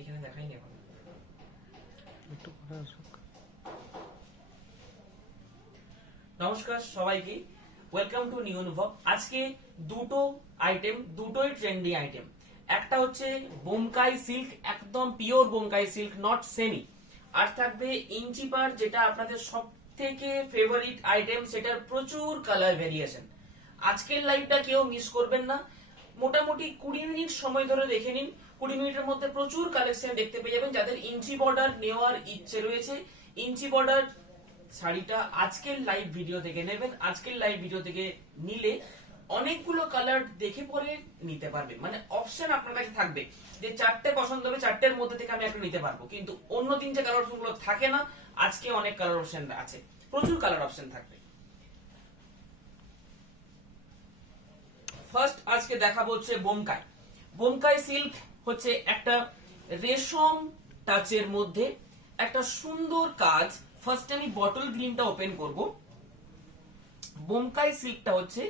এখানে দেখাইনি এখন। নমস্কার সবাইকে, ওয়েলকাম টু নিউ অনুভব। আজকে দুটো আইটেম, দুটোই ট্রেন্ডি আইটেম। একটা হচ্ছে বোমকাই সিল্ক, একদম pure Bomkai silk, not semi. আর থাকবে ইঞ্চি পার, যেটা আপনাদের সব থেকে ফেভারিট আইটেম, সেটার প্রচুর কালার ভেরিয়েশন। আজকের লাইভটা কেউ মিস করবেন না। মোটামুটি 20 মিনিট সময় ধরে দেখে নিন। 20 মিনিটের মধ্যে প্রচুর কালেকশন দেখতে পেয়ে যাবেন। যাদের ইঞ্চি বর্ডার নেওয়ার ইচ্ছে রয়েছে, ইঞ্চি বর্ডার শাড়িটা আজকের লাইভ ভিডিও থেকে নেবেন। আজকের লাইভ ভিডিও থেকে নিলে অনেকগুলো কালার দেখে পরে নিতে পারবেন। মানে অপশন আপনার কাছে থাকবে যে চারটে পছন্দ হবে, চারটের মধ্যে থেকে আমি একটা নিতে পারবো। কিন্তু অন্য দিন যে কালার অপশন গুলো থাকে না, আজকে অনেক কালার অপশন আছে, প্রচুর কালার অপশন থাকবে। ফার্স্ট আজকে দেখাবো হচ্ছে বোমকাই। বোমকাই সিল্ক হচ্ছে একটা রেশম টাচের মধ্যে একটা সুন্দর কাজ। ফার্স্ট আমি বটল গ্রিনটা ওপেন করব। বোমকাই সিল্কটা হচ্ছে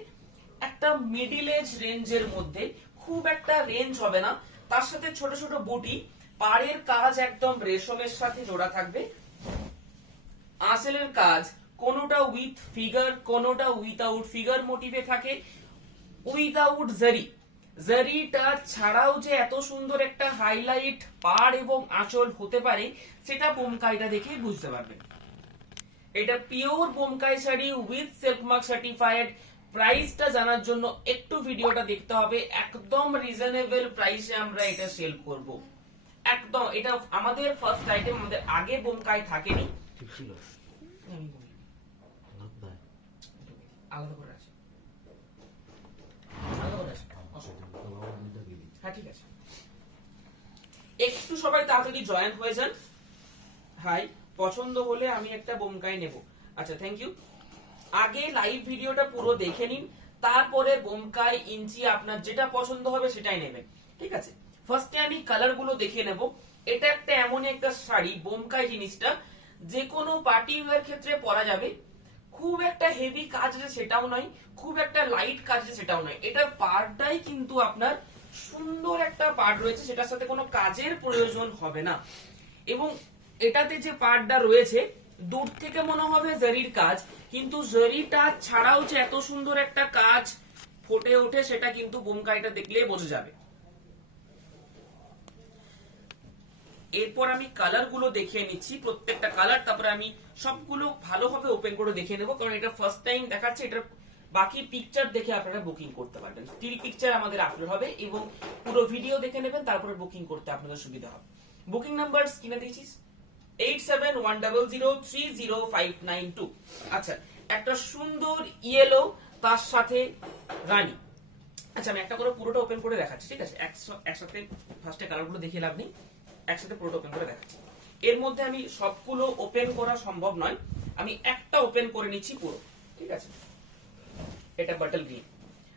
একটা মিডিল এজ রেঞ্জের মধ্যে, খুব একটা রেঞ্জ হবে না। তার সাথে ছোট ছোট বুটি, পাড়ের কাজ একদম রেশমের সাথে জোড়া থাকবে। আঁচলের কাজ কোনোটা উইথ ফিগার, কোনোটা উইথাউট ফিগার মোটিভে থাকে, উইদাউট জারি। জারিটা ছাড়াও যে এত সুন্দর একটা হাইলাইট পাড় এবং আঁচল হতে পারে, সেটা বোমকাইটা দেখেই বুঝতে পারবেন। এটা pure Bomkai sari with silk mark certified. প্রাইসটা জানার জন্য একটু ভিডিওটা দেখতে হবে। একদম রিজনেবল প্রাইসে আমরা এটা সেল করব। একদম এটা আমাদের ফার্স্ট আইটেম, আমাদের আগে বোমকাই থাকেনি। ঠিক ছিল, আলাদা করে আছে, হ্যাঁ ঠিক আছে। একটু সবাই তাড়াতাড়ি জয়েন হয়ে যান। হাই, পছন্দ হলে আমি একটা বোমকাই নেব। আচ্ছা, থ্যাংক ইউ। আগে লাইভ ভিডিওটা পুরো দেখে নিন, তারপরে বোমকাই ইঞ্চি আপনার যেটা পছন্দ হবে সেটাই নেবেন, ঠিক আছে। ফার্স্টে আমি কালার গুলো দেখে নেব। এটা একটা এমন একটা শাড়ি, বোমকাই জিনিসটা যে কোনো পার্টি ওয়্যার ক্ষেত্রে পরা যাবে। খুব একটা হেভি কাজ যে সেটাও নয়, খুব একটা লাইট কাজ যে সেটাও নয়। এটার পার্টটাই কিন্তু আপনার সুন্দর একটা পার্ট রয়েছে, সেটার সাথে কোনো কাজের প্রয়োজন হবে না। এবং এটাতে যে পার্টটা রয়েছে, দূর থেকে মনে হবে জারির কাজ, কিন্তু জারিটা ছাড়াও যে এত সুন্দর একটা কাজ ফুটে ওঠে, সেটা কিন্তু বোমকাইটা দেখলেই বোঝা যাবে। এরপর আমি কালার গুলো দেখিয়ে নিচ্ছি, প্রত্যেকটা কালার, তারপরে আমি সবগুলো ভালোভাবে ওপেন করে দেখে নেবো, কারণ এটা ফার্স্ট টাইম দেখাচ্ছে। এটা বাকি পিকচার দেখে আপনারা বুকিং করতে পারবেন। স্টিল পিকচার আমাদের আপলোড হবে এবং পুরো ভিডিও দেখে নেবেন, তারপরে বুকিং করতে আপনাদের সুবিধা হবে। বুকিং নাম্বার স্ক্রিনে দিয়েছিস 8710030592। আচ্ছা, একটা সুন্দর ইয়েলো, তার সাথে রানী। আচ্ছা, আমি একটা করে পুরোটা ওপেন করে দেখাচ্ছি, ঠিক আছে। একসাথে ফার্স্টে কালারগুলো দেখিয়ে লাভ নেই, একসাথে পুরোটা ওপেন করে দেখাচ্ছি। এর মধ্যে আমি সবগুলো ওপেন করা সম্ভব নয়, আমি একটা ওপেন করে নিচ্ছি পুরো, ঠিক আছে। এটা বাটল গ্রিন।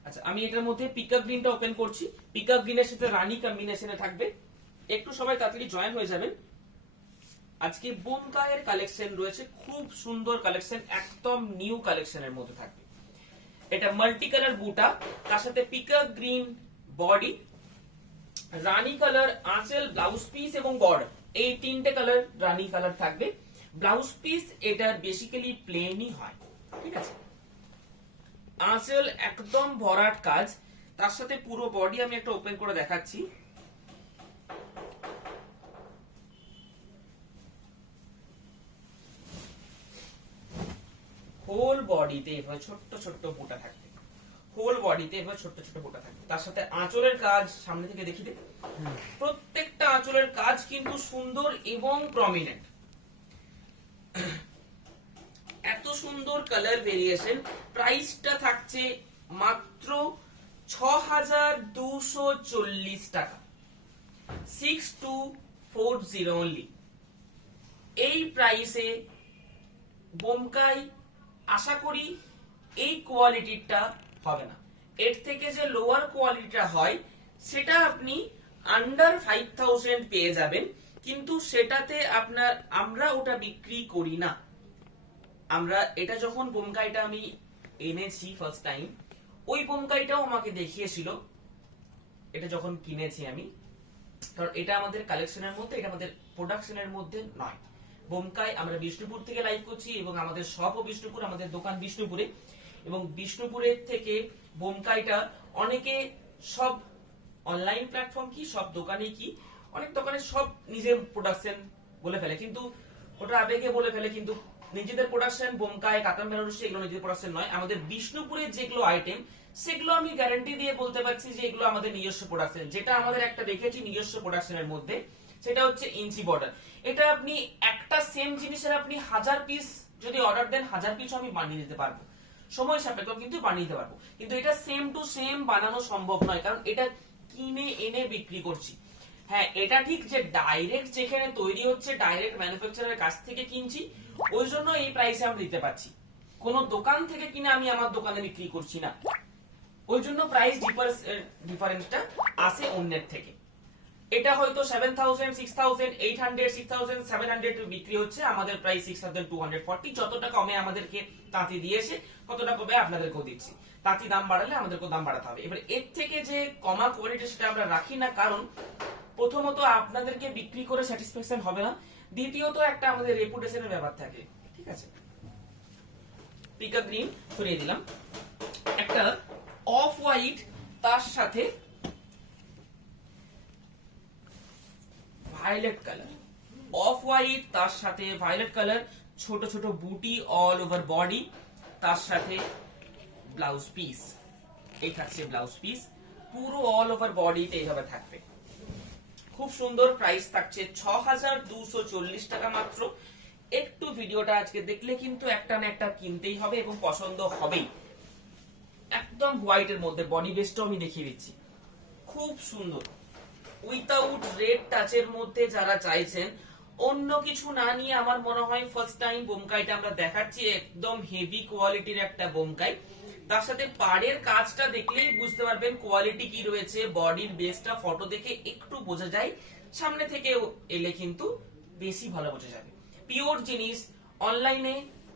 আচ্ছা, আমি এটার মধ্যে পিকক গ্রিনটা ওপেন করছি। পিকক গ্রিনের সাথে রানী কম্বিনেশনে থাকবে। একটু সবাই তাড়াতাড়ি জয়েন হয়ে যাবেন। আজকে বোমকাইয়ের কালেকশন রয়েছে, খুব সুন্দর কালেকশন, একদম নিউ কালেকশনের মধ্যে থাকবে। এটা মাল্টি কালার বুটা, তার সাথে পিকক গ্রিন বডি, রানী কালার আঁচল, ব্লাউজ পিস এবং বর্ডার, এই তিনটে কালার রানী কালার থাকবে। ব্লাউজ পিস এটা বেসিক্যালি প্লেনই হয়, ঠিক আছে। আঁচল একদম ভরাট কাজ, তার সাথে পুরো বডি আমি একটা ওপেন করে দেখাচ্ছি। হোল বডিতে এভাবে ছোট্ট ছোট্ট বুটা থাকবে, হোল বডিতে এভাবে ছোট্ট ছোট্ট বুটা থাকবে। তার সাথে আঁচলের কাজ সামনে থেকে দেখিয়ে দে। প্রত্যেকটা আঁচলের কাজ কিন্তু সুন্দর এবং প্রমিনেন্ট। এত সুন্দর কালার ভেরিয়েশন। প্রাইসটা থাকছে মাত্র 6240 টাকা, 6240 অনলি। এই প্রাইসে বোমকাই আশা করি এই কোয়ালিটিটা হবে না। এর থেকে যে লোয়ার কোয়ালিটিটা হয়, সেটা আপনি আন্ডার 5000 পেয়ে যাবেন, কিন্তু সেটাতে আমরা ওটা বিক্রি করি না। আমরা এটা যখন বোমকাইটা আমি এনেছি ফার্স্ট টাইম, ওই বোমকাইটাও আমাকে দেখিয়েছিল, এটা যখন কিনেছি আমি, কারণ এটা আমাদের কালেকশনের মধ্যে, এটা আমাদের প্রোডাকশনের মধ্যে নয়। বোমকায় আমরা বিষ্ণুপুর থেকে লাইভ করছি এবং আমাদের শপও বিষ্ণুপুর, আমাদের দোকান বিষ্ণুপুরে, এবং বিষ্ণুপুরের থেকে বোমকাইটা অনেকে সব অনলাইন প্ল্যাটফর্ম কি, সব দোকানে কি, অনেক দোকানে সব নিজের প্রোডাকশন বলে ফেলে, কিন্তু ওটা আবেগে বলে ফেলে, কিন্তু নিজেদের প্রোডাকশন বোমকায়, কাতান বেনারসি এগুলো নিজেদের প্রোডাকশন নয়। আমাদের বিষ্ণুপুরের যেগুলো আইটেম সেগুলো আমি গ্যারান্টি দিয়ে বলতে পারছি যে এগুলো আমাদের নিজস্ব প্রোডাকশন। যেটা আমাদের একটা রেখেছি নিজস্ব প্রোডাকশনের মধ্যে, সেটা হচ্ছে ইঞ্চি বর্ডার। এটা আপনি একটা সেম জিনিসের আপনি 1000 পিস যদি অর্ডার দেন, 1000 পিসও আমি বানিয়ে দিতে পারবো, সময় সাপেক্ষ কিন্তু বানিয়ে দিতে পারবো। কিন্তু এটা সেম টু সেম বানানো সম্ভব নয়, কারণ এটা কিনে এনে বিক্রি করছি। হ্যাঁ, এটা ঠিক যে ডাইরেক্ট যেখানে তৈরি হচ্ছে, ডাইরেক্ট ম্যানুফ্যাকচারের কাছ থেকে কিনছি, ওই জন্য এই প্রাইসে আমরা দিতে পারছি। কোন দোকান থেকে কিনে আমি আমার দোকানে বিক্রি করছি না, ওই জন্য প্রাইস ডিফারেন্সটা আসে অন্যের থেকে। এটা হয়তো 7000, 6000, 800, 6700 বিক্রি হচ্ছে, আমাদের প্রাইস 6240। যতটা কমে আমাদেরকে তাঁতি দিয়েছে কতটা কমে আপনাদেরকেও দিচ্ছি। তাঁতি দাম বাড়ালে আমাদেরকেও দাম বাড়াতে হবে। এবার এর থেকে যে কমা কোয়ালিটি সেটা আমরা রাখি না, কারণ প্রথমত আপনাদেরকে বিক্রি করে স্যাটিসফ্যাকশন হবে না, দ্বিতীয়ত একটা আমাদের রেপুটেশনের ব্যাপার থাকে। ঠিক আছে, পিকা গ্রিন সরিয়ে দিলাম, একটা অফ হোয়াইট তার সাথে ভায়োলেট কালার, অফ হোয়াইট তার সাথে ভায়োলেট কালার, ছোট ছোট বুটি অল ওভার বডি, তার সাথে ব্লাউজ পিস। এই থাকছে ব্লাউজ পিস, পুরো অল ওভার বডিতে এইভাবে থাকবে, খুব সুন্দর। প্রাইস থাকছে 6240 টাকা মাত্র। একটু ভিডিওটা আজকে দেখলে কিন্তু একটা না একটা কিনতেই হবে এবং পছন্দ হবেই। একদম হোয়াইটের মধ্যে বডি বেসটাও আমি দেখিয়ে দিচ্ছি, খুব সুন্দর। উইথাউট রেড টাচের মধ্যে যারা চাইছেন, অন্য কিছু না নিয়ে, আমার মনে হয় ফার্স্ট টাইম বোমকাইটা আমরা দেখাচ্ছি, একদম হেভি কোয়ালিটির একটা বোমকাই। তার সাথে পাড়ের কাজটা দেখলেই বুঝতে পারবেন কোয়ালিটি কি রয়েছে। বডির বেসটা ফটো দেখে একটু বোঝা যায়, সামনে থেকে এলে কিন্তু বেশি ভালো বোঝা যাবে। পিওর জিনিস অনলাইনে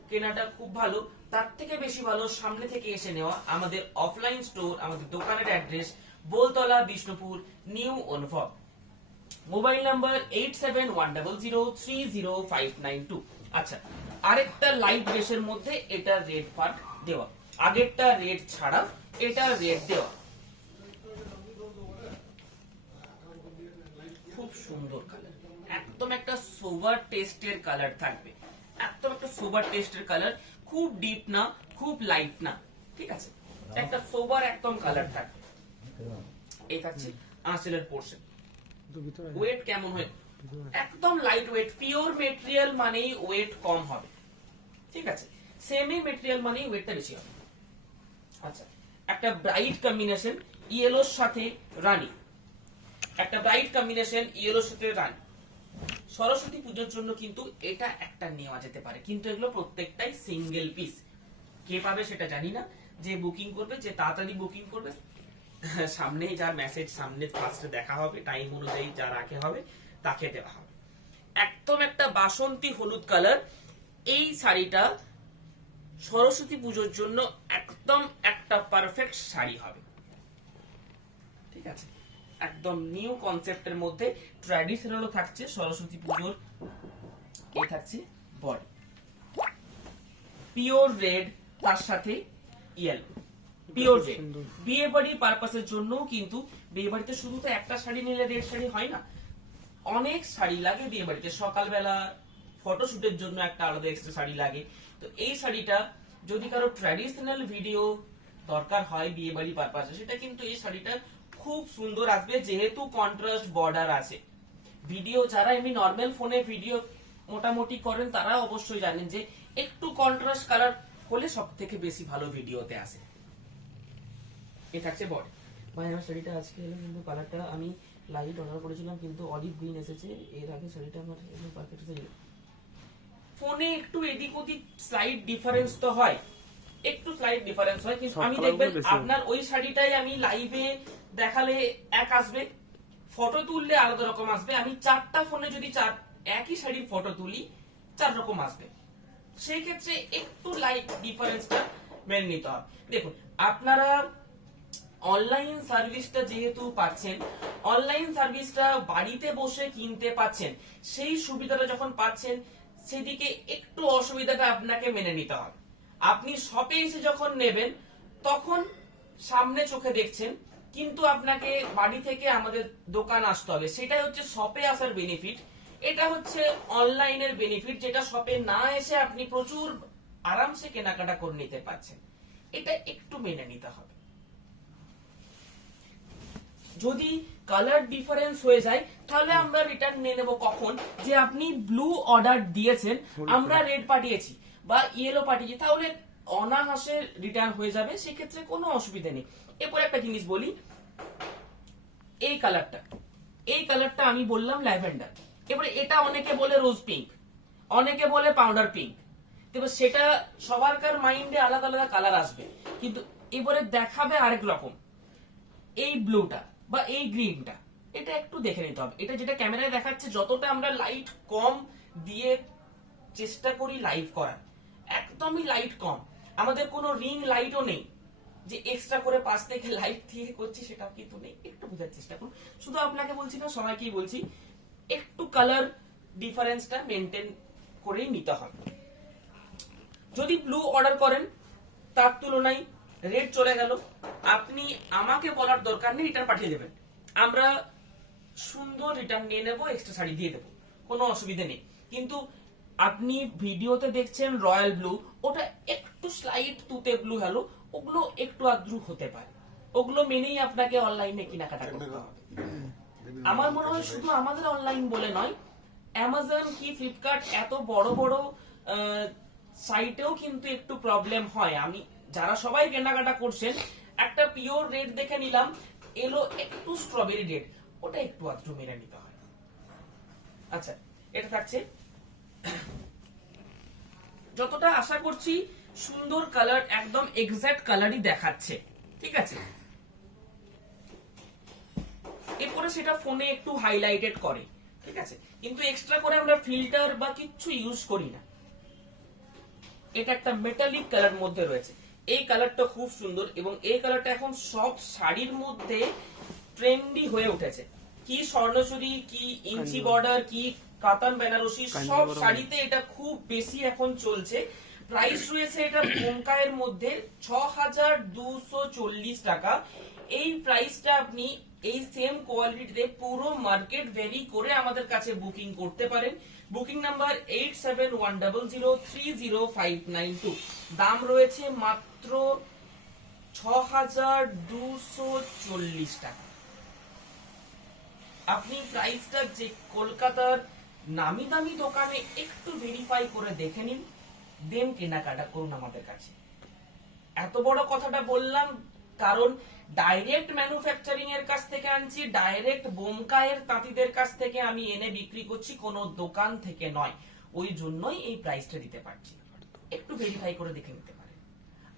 কেনাটা খুব ভালো, তার থেকে বেশি ভালো সামনে থেকে এসে নেওয়া। আমাদের অফলাইন স্টোর, আমাদের দোকানের অ্যাড্রেস বোলতলা, বিষ্ণুপুর, নিউ অনুভব। Mobile number 8710030592। আচ্ছা, আরেকটা লাইট বেসের মধ্যে এটা রেড পার্ট দেওয়া, আগেরটা রেড ছাড়া, এটা রেড দেওয়া, খুব সুন্দর কালার, একদম একটা সোবার টেস্টের কালার থাকবে, একদম একটা সোবার টেস্টের কালার, খুব ডিপ না, খুব লাইট না। ঠিক আছে, একটা সোবার একদম কালার থাকবে। এই থাকছে আঁচলের পোর্শন। ওয়েট কেমন হয়? একদম লাইট ওয়েট, পিওর মেটেরিয়াল মানেই ওয়েট কম হবে। ঠিক আছে, সেমি মেটেরিয়াল মানেই ওয়েটটা বেশি হবে। আচ্ছা, একটা ব্রাইট কম্বিনেশন ইয়েলোর সাথে রানী, একটা ব্রাইট কম্বিনেশন ইয়েলোর সাথে রানী। সরস্বতী পুজোর জন্য কিন্তু এটা একটা নেওয়া যেতে পারে, কিন্তু এগুলো প্রত্যেকটাই সিঙ্গেল পিস। কে পাবে সেটা জানি না, যে বুকিং করবে, যে তাড়াতাড়ি বুকিং করবে, সামনে যার মেসেজ সামনে ফার্স্টে দেখা হবে, টাইম অনুযায়ী যা রাখে হবে তাকে দেওয়া হবে। একদম একটা বাসন্তী হলুদ কালার। এই শাড়িটা সরস্বতী পুজোর জন্য একদম একটা পারফেক্ট শাড়ি হবে। ঠিক আছে, একদম নিউ কনসেপ্টের মধ্যে ট্র্যাডিশনালও থাকছে সরস্বতী পুজোর। এই থাকছে বডি পিওর রেড, তার সাথে ইয়েলো, পিওর রেড। বিয়ে বাড়ির পারপাসের জন্য, কিন্তু বিয়ে বাড়িতে শুধু তো একটা শাড়ি নিলে রেড শাড়ি হয় না, অনেক শাড়ি লাগে বিয়ে বাড়িতে। সকালবেলা ফটোশুটের জন্য একটা আলাদা এক্সট্রা শাড়ি লাগে। তো এই শাড়িটা যদি কারো ট্র্যাডিশনাল ভিডিও দরকার হয় বিয়ে বাড়ি পারপাসে, সেটা কিন্তু এই শাড়িটা খুব সুন্দর আসবে, যেহেতু কন্ট্রাস্ট বর্ডার আছে। ভিডিও যারা এমনি নর্মাল ফোনে ভিডিও মোটামুটি করেন, তারা অবশ্যই জানেন যে একটু কন্ট্রাস্ট কালার হলে সব থেকে বেশি ভালো ভিডিওতে আসে। এ থাকছে বডি। ভাই, আমার শাড়িটা আজকে এলো, কিন্তু কালারটা আমি লাইট অর্ডার করেছিলাম, কিন্তু অলিভ গ্রিন এসেছে। এর আগে শাড়িটা আমার একদম পারফেক্ট এসেছিল। ফোনে একটু এদিক ওদিক স্লাইড ডিফারেন্স তো হয়, একটু স্লাইড ডিফারেন্স হয়, কিন্তু আমি দেখবেন আপনার ওই শাড়িটাই আমি লাইভে দেখালে এক আসবে, ফটো তুললে আলাদা রকম আসবে। আমি 4টা ফোনে যদি একই শাড়ির ফটো তুলি 4 রকম আসবে। সেই ক্ষেত্রে একটু লাইট ডিফারেন্সটা মেনে নিতে হবে। দেখুন, আপনারা অনলাইন সার্ভিসটা যেহেতু পাচ্ছেন, অনলাইন সার্ভিসটা বাড়িতে বসে কিনতে পাচ্ছেন, সেই সুবিধাটা যখন পাচ্ছেন সেদিকে একটু অসুবিধাটা আপনাকে মেনে নিতে হবে। আপনি শপে এসে যখন নেবেন তখন সামনে চোখে দেখছেন, কিন্তু আপনাকে বাড়ি থেকে আমাদের দোকান আসতে হবে, সেটাই হচ্ছে শপে আসার বেনিফিট। এটা হচ্ছে অনলাইনের বেনিফিট, যেটা শপে না এসে আপনি প্রচুর আরামসে কেনাকাটা করে নিতে পারছেন। এটা একটু মেনে নিতে হবে। যদি কালার ডিফারেন্স হয়ে যায় তাহলে আমরা রিটার্ন নিয়ে নেব। কখন? যে আপনি ব্লু অর্ডার দিয়েছেন, আমরা রেড পাঠিয়েছি বা ইয়েলো পাঠিয়েছি, তাহলে অনায়াসে রিটার্ন হয়ে যাবে, সেক্ষেত্রে কোনো অসুবিধা নেই। এরপর একটা জিনিস বলি, এই কালারটা আমি বললাম ল্যাভেন্ডার, এবারে এটা অনেকে বলে রোজ পিঙ্ক, অনেকে বলে পাউডার পিঙ্ক, এবার সেটা সবারকার মাইন্ডে আলাদা আলাদা কালার আসবে, কিন্তু এবারে দেখাবে আরেক রকম। এই ব্লুটা বা এই গ্রিনটা, এটা একটু দেখে নিতে হবে। এটা যেটা ক্যামেরায় দেখাচ্ছে, যতটা আমরা লাইট কম দিয়ে চেষ্টা করি লাইভ করার, একদমই লাইট কম, আমাদের কোনো রিং লাইটও নেই যে এক্সট্রা করে পাশ থেকে লাইট দিয়ে করছি, সেটাও কিন্তু নেই। একটু বোঝার চেষ্টা করুন। শুধু আপনাকে বলছি না, সবাইকেই বলছি, একটু কালার ডিফারেন্সটা মেনটেন করেই নিতে হবে। যদি ব্লু অর্ডার করেন তার তুলনায় রেড চলে গেল, আপনি আমাকে বলার দরকার নেই, রিটার্ন পাঠিয়ে দেবেন, আমরা সুন্দর রিটার্ন নিয়ে নেবো, এক্সট্রা শাড়ি দিয়ে দেবো, কোনো অসুবিধা নেই। কিন্তু আপনি ভিডিওতে দেখছেন রয়্যাল ব্লু, ওটা একটু স্লাইট তুতে ব্লু হলো, ওগুলো একটু আদ্রু হতে পারে, ওগুলো মেনেই আপনাকে অনলাইনে কেনাকাটা করতে হবে। আমার মনে হয় শুধু আমাদের অনলাইন বলে নয়, অ্যামাজন কি ফ্লিপকার্ট এত বড় বড় সাইটেও কিন্তু একটু প্রবলেম হয়। আমি যারা সবাই কেনাকাটা করছেন, একটা পিওর রেড দেখে নিলাম, এলো একটু স্ট্রবেরি রেড, ওটা একটু আদ্রু মেনে নিতে হয়। আচ্ছা, এটা থাকছে। যতটা আশা করছি সুন্দর কালার, একদম এক্সাক্ট কালারই দেখাচ্ছে, ঠিক আছে। এরপরে সেটা ফোনে একটু হাইলাইটেড করে, ঠিক আছে, কিন্তু এক্সট্রা করে আমরা ফিল্টার বা কিচ্ছু ইউজ করি না। এটা একটা মেটালিক কালার মধ্যে রয়েছে, এই কালারটা খুব সুন্দর, এবং এই কালারটা এখন সব শাড়ির মধ্যে ট্রেন্ডি হয়ে উঠেছে। কি স্বর্ণচুরি, কি ইঞ্চি বর্ডার, কি কাতান বেনারসি, সব শাড়িতে এটা খুব বেশি এখন চলছে। প্রাইস রয়েছে এটা বোমকায়ের মধ্যে 6240 টাকা। এই প্রাইসটা আপনি এই সেম কোয়ালিটিতে পুরো মার্কেট ভেরি করে আমাদের কাছে বুকিং করতে পারেন। Booking number 8710030592। দাম রয়েছে মাত্র 6240 টাকা। আপনি প্রাইসটা যে কলকাতার নামি দামি দোকানে একটু ভেরিফাই করে দেখে নিন, দেন কেনাকাটা করুন আমাদের কাছে। এত বড় কথাটা বললাম কারণ ডাইরেক্ট ম্যানুফ্যাকচারিং এর কাছ থেকে আনছি, ডাইরেক্ট বোমকায়ের তাঁতিদের কাছ থেকে আমি এনে বিক্রি করছি, কোনো দোকান থেকে নয়, ওই জন্যই এই প্রাইসটা দিতে পারছি। একটু ভেরিফাই করে দেখে নিতে পারেন।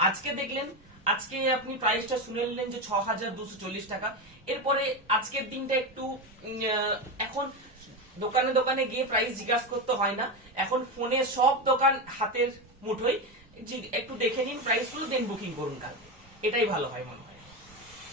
আজকে দেখলেন, আজকে আপনি প্রাইসটা শুনে নিলেন যে 6240 টাকা। এরপরে আজকের দিনটা একটু এখন দোকানে দোকানে গিয়ে প্রাইস জিজ্ঞাসা করতে হয় না, এখন ফোনে সব দোকান হাতের মুঠোই, একটু দেখে নিন প্রাইসগুলো, দেন বুকিং করুন কালকে, এটাই ভালো হয় মনে হয়।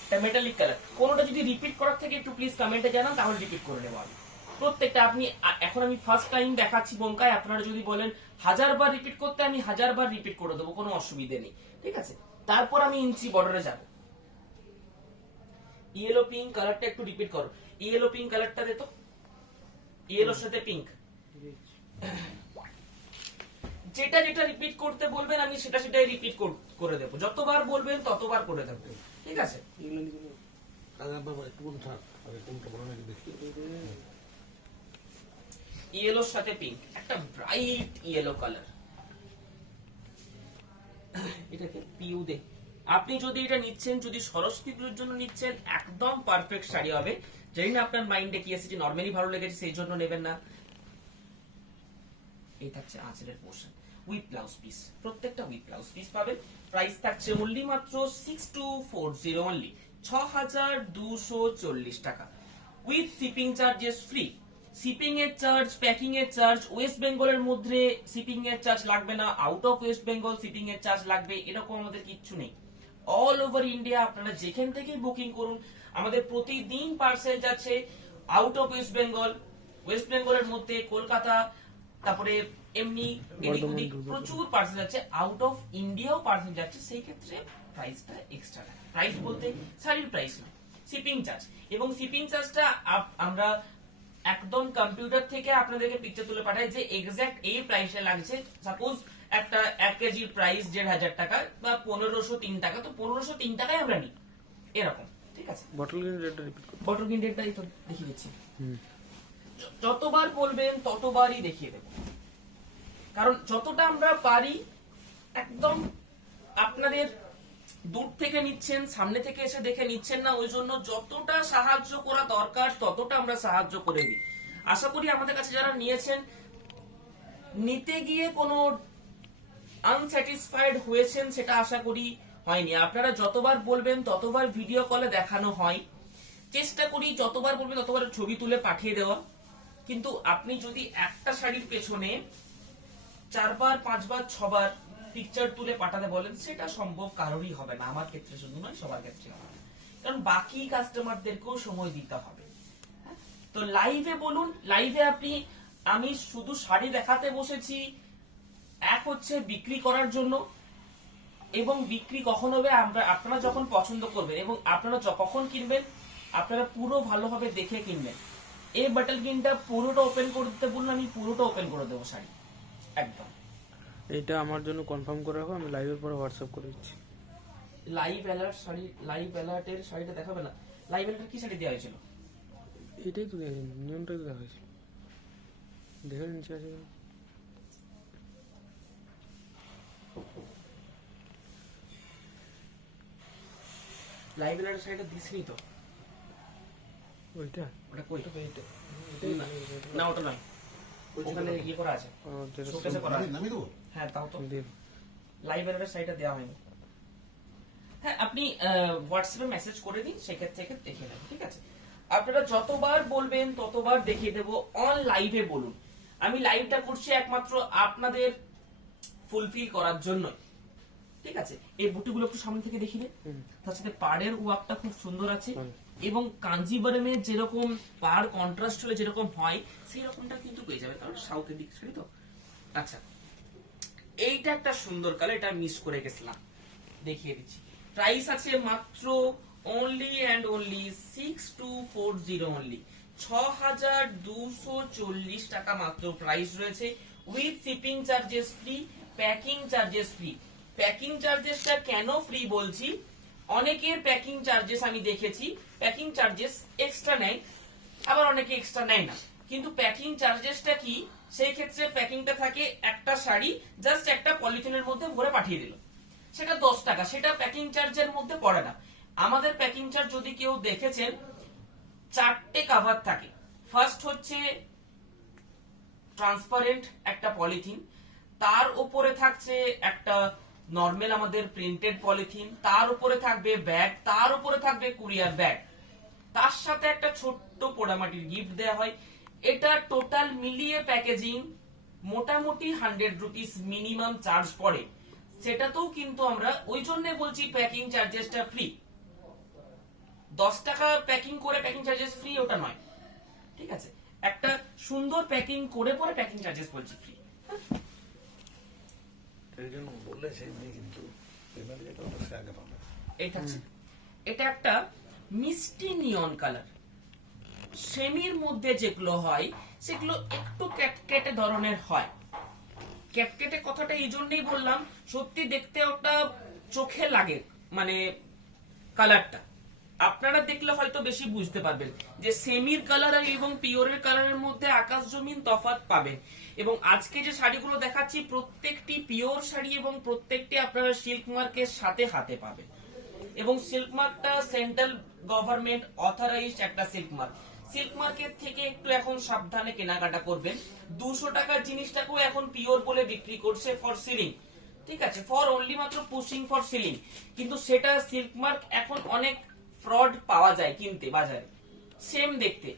এটা মেটালিক কালার, কোনোটা যদি রিপিট করার থেকে একটু প্লিজ কমেন্টে জানান, তাহলে রিপিট করে নেবো আমি প্রত্যেকটা। আপনি এখন আমি ফার্স্ট টাইম দেখাচ্ছি বোমকায়, আপনারা যদি বলেন 1000 বার রিপিট করতে, আমি 1000 বার রিপিট করে দেবো, কোনো অসুবিধে নেই, ঠিক আছে। তারপর আমি ইঞ্চি বর্ডারে যাব। ইয়েলো পিঙ্ক কালারটা একটু রিপিট করো, ইয়েলো পিঙ্ক কালারটা দে তো, ইয়েলোর সাথে পিঙ্ক, যেটা যেটা রিপিট করতে বলবেন আমি সেটা সেটাই রিপিট করে দেবো, যতবার বলবেন ততবার করে দেবো, ঠিক আছে। ইয়েলোর সাথে পিঙ্ক, একটা ব্রাইট ইয়েলো কালার, এটাকে পিউ দে। আপনি যদি এটা নিচ্ছেন, যদি সরস্বতী পুজোর জন্য নিচ্ছেন, একদম পারফেক্ট শাড়ি হবে। জানি না আপনার মাইন্ডে কি এসেছে, নরমালি ভালো লেগেছে সেই জন্য নেবেন না। এই থাকছে আঁচলের পোর্শন উইথ ব্লাউজ পিস, প্রত্যেকটা উইথ ব্লাউজ পিস পাবেন। প্রাইস থাকছে অনলি মাত্র 6240 অনলি, 6240 টাকা, with shipping charges free. Shipping এর চার্জ, প্যাকিং এর চার্জ, ওয়েস্ট বেঙ্গলের মধ্যে শিপিং এর চার্জ লাগবে না, out of West Bengal shipping এর চার্জ লাগবে, এরকম আমাদের কিচ্ছু নেই। অল ওভার ইন্ডিয়া আপনারা যেখান থেকে বুকিং করুন, আমাদের প্রতিদিন পার্সেল যাচ্ছে আউট অফ ওয়েস্ট বেঙ্গলের মধ্যে কলকাতা, তারপরে এমনি এদিক ওদিক প্রচুর পার্সেল যাচ্ছে, আউট অফ ইন্ডিয়াও পার্সেল যাচ্ছে। সেই ক্ষেত্রে প্রাইসটা এক্সট্রা, প্রাইস বলতে শাড়ির প্রাইস না, শিপিং চার্জ। এবং শিপিং চার্জটা আমরা একদম কম্পিউটার থেকে আপনাদেরকে পিকচার তুলে পাঠাই যে এক্সাক্ট এই প্রাইসে লাগছে। সাপোজ একটা 1 কেজির প্রাইস 1,500 টাকা বা 1503 টাকা, তো 1503 টাকায় আমরা নিই এরকম, ঠিক আছে। বটল গ্রিন রেটটা রিপিট করুন। বটল গ্রিন রেটটাই তো দেখিয়ে দিচ্ছি, যতবার বলবেন ততবারই দেখিয়ে দেব, কারণ যতটা আমরা পারি একদম আপনাদের দূর থেকে নিচ্ছেন, সামনে থেকে এসে দেখে নিচ্ছেন না, ওই জন্য যতটা সাহায্য করা দরকার ততটা আমরা সাহায্য করে দিই। আশা করি আমাদের কাছে যারা নিয়েছেন, নিতে গিয়ে কোনো আনস্যাটিসফাইড হয়েছেন সেটা আশা করি হয়নি। আপনারা যতবার বলবেন ততবার ভিডিও কলে দেখানো হয়, চেষ্টা করি যতবার বলবেন ততবার ছবি তুলে পাঠিয়ে দেওয়া। কিন্তু আপনি যদি একটা শাড়ির পেছনে 4 বার 5 বার 6 বার পিকচার তুলে পাঠাতে বলেন, সেটা সম্ভব কারোরই হবে না, আমার ক্ষেত্রে শুধু নয় সবার ক্ষেত্রে হবে না, কারণ বাকি কাস্টমারদেরকেও সময় দিতে হবে। তো লাইভে বলুন, লাইভে আমি শুধু শাড়ি দেখাতে বসেছি, এক হচ্ছে বিক্রি করার জন্য, এবং বিক্রি কখন হবে আপনারা যখন পছন্দ করবেন এবং আপনারা কখন কিনবেন আপনারা পুরো ভালোভাবে দেখে কিনবেন। এই বাটল গ্রিনটা পুরোটা ওপেন করে দিতে বলুন, আমি পুরোটা ওপেন করে দেবো শাড়ি একদম। এটা আমার জন্য কনফার্ম করে রাখো, আমি লাইভের পরে হোয়াটসঅ্যাপ করে দিচ্ছি। লাইভ অ্যালার্টের শাড়িটা দেখাবে না? লাইভ অ্যালার্টের কি শাড়ি দেওয়া হয়েছিল? এটাই তো দেখেন, নিয়মটাই তো দেখা হয়েছিল, দেখে নিচে আছে। লাইভ অ্যালার্টের শাড়িটা দিসনি তো? ওইটা ওটা কই? না ওটা নয়, ওখানে ইয়ে করা আছে, শোকেসে করা আছে। হ্যাঁ তাও তো লাইভ অ্যালার্টের শাড়িটা দেওয়া হয়নি। হ্যাঁ আপনি হোয়াটসঅ্যাপে মেসেজ করে দিন, সেক্ষেত্রে দেখে নেবেন, ঠিক আছে। আপনারা যতবার বলবেন ততবার দেখিয়ে দেবো। অন লাইভে বলুন, আমি লাইভটা করছি একমাত্র আপনাদের ফুলফিল করার জন্য, ঠিক আছে। এই বুটিগুলো একটু সামনে থেকে দেখিয়ে, তার সাথে পাড়ের ওয়ার্কটা খুব সুন্দর আছে, এবং কাঞ্জিবরমে যেরকম পাড় কন্ট্রাস্ট হলে যেরকম হয় সেই রকমটা কিন্তু পেয়ে যাবে, কারণ সাউথের দিক শাড়ি তো। আচ্ছা, এইটা একটা সুন্দর কালার, এটা মিস করে গেছিলাম, দেখিয়ে দিচ্ছি। প্রাইস আছে মাত্র অনলি অ্যান্ড অনলি 6240 অনলি, 6240 টাকা মাত্র প্রাইস রয়েছে, with shipping charges free, packing charges free. প্যাকিং চার্জেসটা কেন ফ্রি বলছি, অনেকের প্যাকিং চার্জেস আমি দেখেছি প্যাকিং চার্জেস এক্সট্রা নেয়, আবার অনেকে এক্সট্রা নেয় না। কিন্তু প্যাকিং চার্জেসটা কি, সেই ক্ষেত্রে প্যাকিংটা থাকে একটা শাড়ি জাস্ট একটা পলিথিনের মধ্যে ভরে পাঠিয়ে দিল, সেটা 10 টাকা, সেটা প্যাকিং চার্জের মধ্যে পড়ে না। আমাদের প্যাকিং চার্জ যদি কেউ দেখেছেন, 4টে কভার থাকে। ফার্স্ট হচ্ছে ট্রান্সপারেন্ট একটা পলিথিন, তার উপরে থাকছে একটা নরমাল আমাদের প্রিন্টেড পলিথিন, তার উপরে থাকবে ব্যাগ, তার উপরে থাকবে কুরিয়ার ব্যাগ, তার সাথে একটা ছোট্ট পোড়ামাটির গিফট দেওয়া হয়। এটা টোটাল মিলিয়ে প্যাকেজিং মোটামুটি 100 রুপিস মিনিমাম চার্জ পড়ে, সেটাতেও কিন্তু আমরা ওই জন্য বলছি প্যাকিং চার্জেসটা ফ্রি। 10 টাকা প্যাকিং করে প্যাকিং চার্জেস ফ্রি ওটা নয়, ঠিক আছে। একটা সুন্দর প্যাকিং করে পরে প্যাকিং চার্জেস বলছি ফ্রি। এটা একটা মিষ্টি নিয়ন কালার, সেমির মধ্যে যেগুলো হয় সেগুলো একটু ক্যাটকেটে ধরনের হয়। ক্যাটকেটে কথাটা এই জন্যই বললাম, সত্যি দেখতে ওটা চোখে লাগে, মানে কালারটা আপনারা দেখলে হয়তো বেশি বুঝতে পারবেন যে সেমির কালার এবং পিওরের কালারের মধ্যে আকাশ জমিন তফাৎ পাবেন। এবং আজকে যে শাড়িগুলো দেখাচ্ছি প্রত্যেকটি পিওর শাড়ি এবং প্রত্যেকটি আপনারা সিল্ক মার্কের সাথে হাতে পাবেন, এবং সিল্ক মার্কটা সেন্ট্রাল গভর্নমেন্ট অথরাইজড একটা সিল্ক মার্ক। সিল্ক মার্কেট থেকে একটু এখন সাবধানে কেনাকাটা করবেন। 200 টাকার জিনিসটাকেও এখন পিওর বলে বিক্রি করছে ফর সিলিং, ঠিক আছে, ফর অনলি মাত্র পুশিং ফর সিলিং। কিন্তু সেটা সিল্ক মার্ক এখন অনেক ফ্রড পাওয়া যায় কিনতে বাজারে, সেম দেখতে।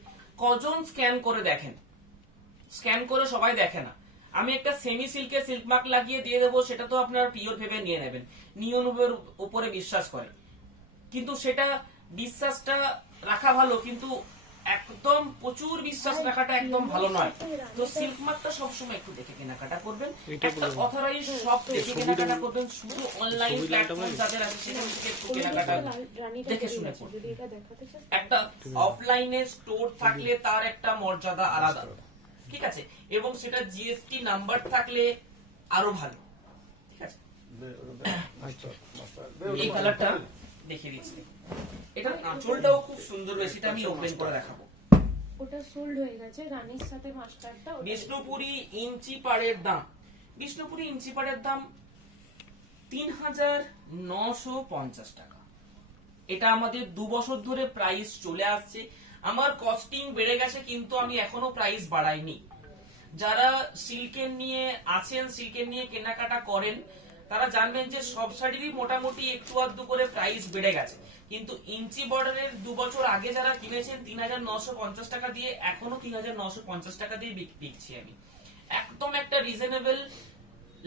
কজন স্ক্যান করে দেখেন? স্ক্যান করে সবাই দেখে না। আমি একটা সেমি সিল্কে সিল্ক মার্ক লাগিয়ে দিয়ে দেবো, সেটা তো আপনারা পিওর ভেবে নিয়ে নেবেন, নিয়নের উপরে বিশ্বাস করে, কিন্তু সেটা বিশ্বাসটা রাখা ভালো, কিন্তু একদম প্রচুর বিশ্বাস রাখাটা একদম ভালো নয়। তো সিল্ক মার্কটা সবসময় একটু দেখে কেনাকাটা করবেন, একটা অথরাইজ শপ দেখে কেনাকাটা করবেন। শুধু অনলাইন প্ল্যাটফর্ম যাদের আছে সেখান থেকে একটু কেনাকাটা দেখে শুনে করবেন। একটা অফলাইনে স্টোর থাকলে তার একটা মর্যাদা আলাদা, ঠিক আছে, এবং সেটা জিএসটি নাম্বার থাকলে আরো ভালো, ঠিক আছে। এই কালারটা দেখিয়ে দিচ্ছি, এটার আঁচলটাও খুব সুন্দর রয়েছে, এটা আমি ওপেন করে দেখাবো। ওটা সোল্ড হয়ে গেছে রানীর সাথে মাস্টারটা। বিষ্ণুপুরি ইঞ্চি পাড়ের দাম, বিষ্ণুপুরি ইঞ্চি পাড়ের দাম ৩,৯৫০ টাকা। এটা আমাদের 2 বছর ধরে প্রাইস চলে আসছে, আমার কস্টিং বেড়ে গেছে কিন্তু আমি এখনো প্রাইস বাড়াইনি। যারা সিল্কের নিয়ে আছেন, সিল্কের নিয়ে কেনাকাটা করেন, তারা জানবেন যে সব শাড়িরই মোটামুটি একটু আধটু করে প্রাইস বেড়ে গেছে, কিন্তু ইঞ্চি বর্ডারের 2 বছর আগে যারা কিনেছেন ৩,৯৫০ টাকা দিয়ে, এখনো ৩,৯৫০ টাকা দিয়ে বিকছি আমি, একদম একটা রিজনেবল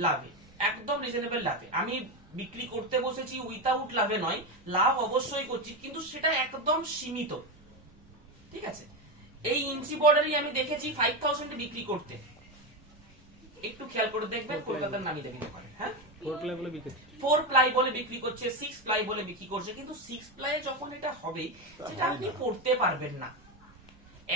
লাভে, একদম রিজনেবল লাভে আমি বিক্রি করতে বসেছি। উইথাউট লাভে নয়, লাভ অবশ্যই করছি, কিন্তু সেটা একদম সীমিত, ঠিক আছে। এই ইঞ্চি বর্ডারই আমি দেখেছি 5,000 বিক্রি করতে, একটু খেয়াল করে দেখবেন, কলকাতার নামি দেখতে পারেন। হ্যাঁ, 4 প্লাই বলে বিক্রি, 4 প্লাই বলে বিক্রি করছে, 6 প্লাই বলে বিক্রি করছে, কিন্তু 6 প্লাই যখন এটা হবে সেটা আপনি পড়তে পারবেন না,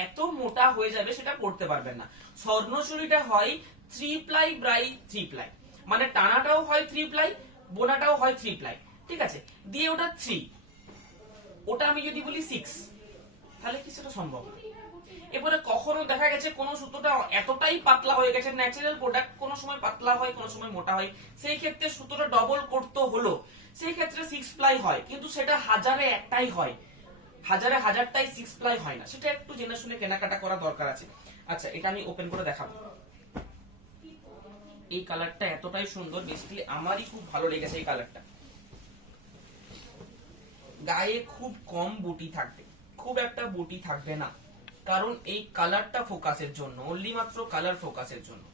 এত মোটা হয়ে যাবে, সেটা পড়তে পারবেন না। স্বর্ণচুরিটা হয় 3 প্লাই বাই 3 প্লাই, মানে টানাটাও হয় 3 প্লাই, বোনাটাও হয় 3 প্লাই, ঠিক আছে, দিয়ে ওটা 3, ওটা আমি যদি বলি 6, তাহলে কি সেটা সম্ভব? এবারে কখনো দেখা গেছে কোন সুতোটা এতটাই পাতলা হয়ে গেছে, ন্যাচারাল প্রোডাক্ট কোন সময় পাতলা হয়, কোন সময় মোটা হয়, সেই ক্ষেত্রে সুতোটা ডবল করতে হলো, সেই ক্ষেত্রে 6 প্লাই হয়, কিন্তু সেটা হাজারে একটাই হয়, হাজারে হাজারটাই 6 প্লাই হয় না, সেটা একটু জেনে শুনে কেনাকাটা করা দরকার আছে। আচ্ছা, এটা আমি ওপেন করে দেখাবো। এই কালারটা এতটাই সুন্দর, বেসিক্যালি আমারই খুব ভালো লেগেছে এই কালারটা। গায়ে খুব কম বুটি থাকবে, খুব একটা বুটি থাকবে না, কারণ এই কালারটা ফোকাসের জন্য, অনলি মাত্র কালার ফোকাসের জন্য।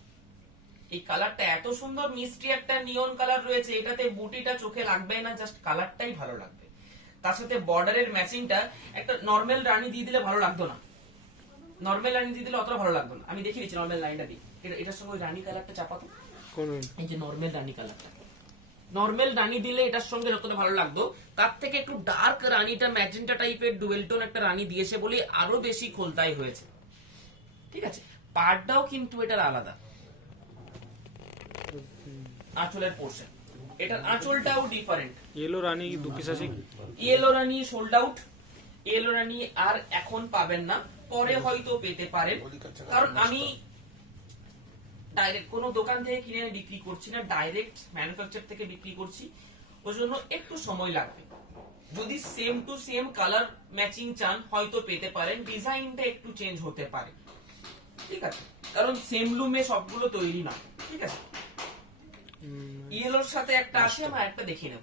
এই কালারটা এত সুন্দর, মিষ্টি একটা নিয়ন কালার রয়েছে, এটাতে বুটিটা চোখে লাগবে না, জাস্ট কালারটাই ভালো লাগবে। তার সাথে বর্ডারের ম্যাচিংটা, একটা নর্মাল রানী দিয়ে দিলে ভালো লাগতো না, নর্মাল রানী দিয়ে দিলে অতটা ভালো লাগতো না, আমি দেখিয়ে দিচ্ছি নর্মাল লাইনটা দিই, এটার সঙ্গে ওই রানী কালারটা চাপাতো, কোন এই যে নর্মাল রানী কালারটা, নর্মাল রানী দিলে এটার সঙ্গে যতটা ভালো লাগতো, তার থেকে একটু ডার্ক রানীটা ম্যাজেন্টা টাইপের ডুয়েল টোন একটা রানী দিয়েছে বলে আরো বেশি খোলতাই হয়েছে, ঠিক আছে। পাড়টাও কিন্তু এটার আলাদা, আঁচলের পোর্শন, এটার আঁচলটাও ডিফারেন্ট। ইয়েলো রানী 2 পিস আছে কি? ইয়েলো রানী সোল্ড আউট, ইয়েলো রানী আর এখন পাবেন না, পরে হয়তো পেতে পারেন, কারণ আমি ডাইরেক্ট কোনো দোকান থেকে কিনে বিক্রি করছি না, ডাইরেক্ট ম্যানুফ্যাকচার থেকে বিক্রি করছি, ওই জন্য একটু সময় লাগবে। যদি same to same colour matching চান হয়তো পেতে পারেন, ডিজাইনটা একটু চেঞ্জ হতে পারে, ঠিক আছে, কারণ সেম লুমে সবগুলো তৈরি না, ঠিক আছে। ইয়েলোর সাথে একটা আছে, আমরা একটা দেখিয়ে নেব,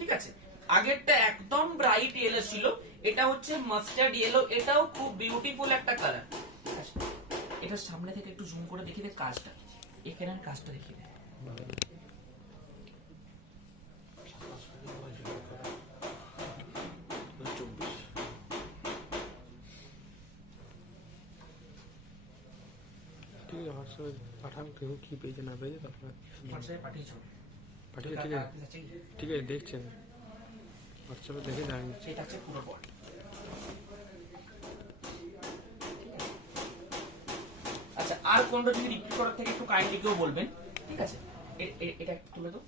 ঠিক আছে। আগেরটা একদম ব্রাইট ইয়েলো ছিল, এটা হচ্ছে মাস্টার্ড ইয়েলো, এটাও খুব বিউটিফুল একটা কালার। এটার সামনে থেকে একটু জুম করে দেখিয়ে দে কাজটা, এখানের কাজটা দেখিয়ে দে। ঠিক আছে, হোয়াটসঅ্যাপে পাঠান, কেউ কি পেয়েছে না পেয়েছে, তারপরে হোয়াটসঅ্যাপে পাঠিয়েছো? পাঠিয়ে, ঠিক আছে, ঠিক আছে, দেখছেন হোয়াটসঅ্যাপে দেখে জানিয়ে দিচ্ছি। এটা হচ্ছে পুরো বডি। আচ্ছা, আর কোনটা যদি বিক্রি করার থেকে একটু কাইন্ডলি কেউ বলবেন, ঠিক আছে। এটা একটু তুলে দাও,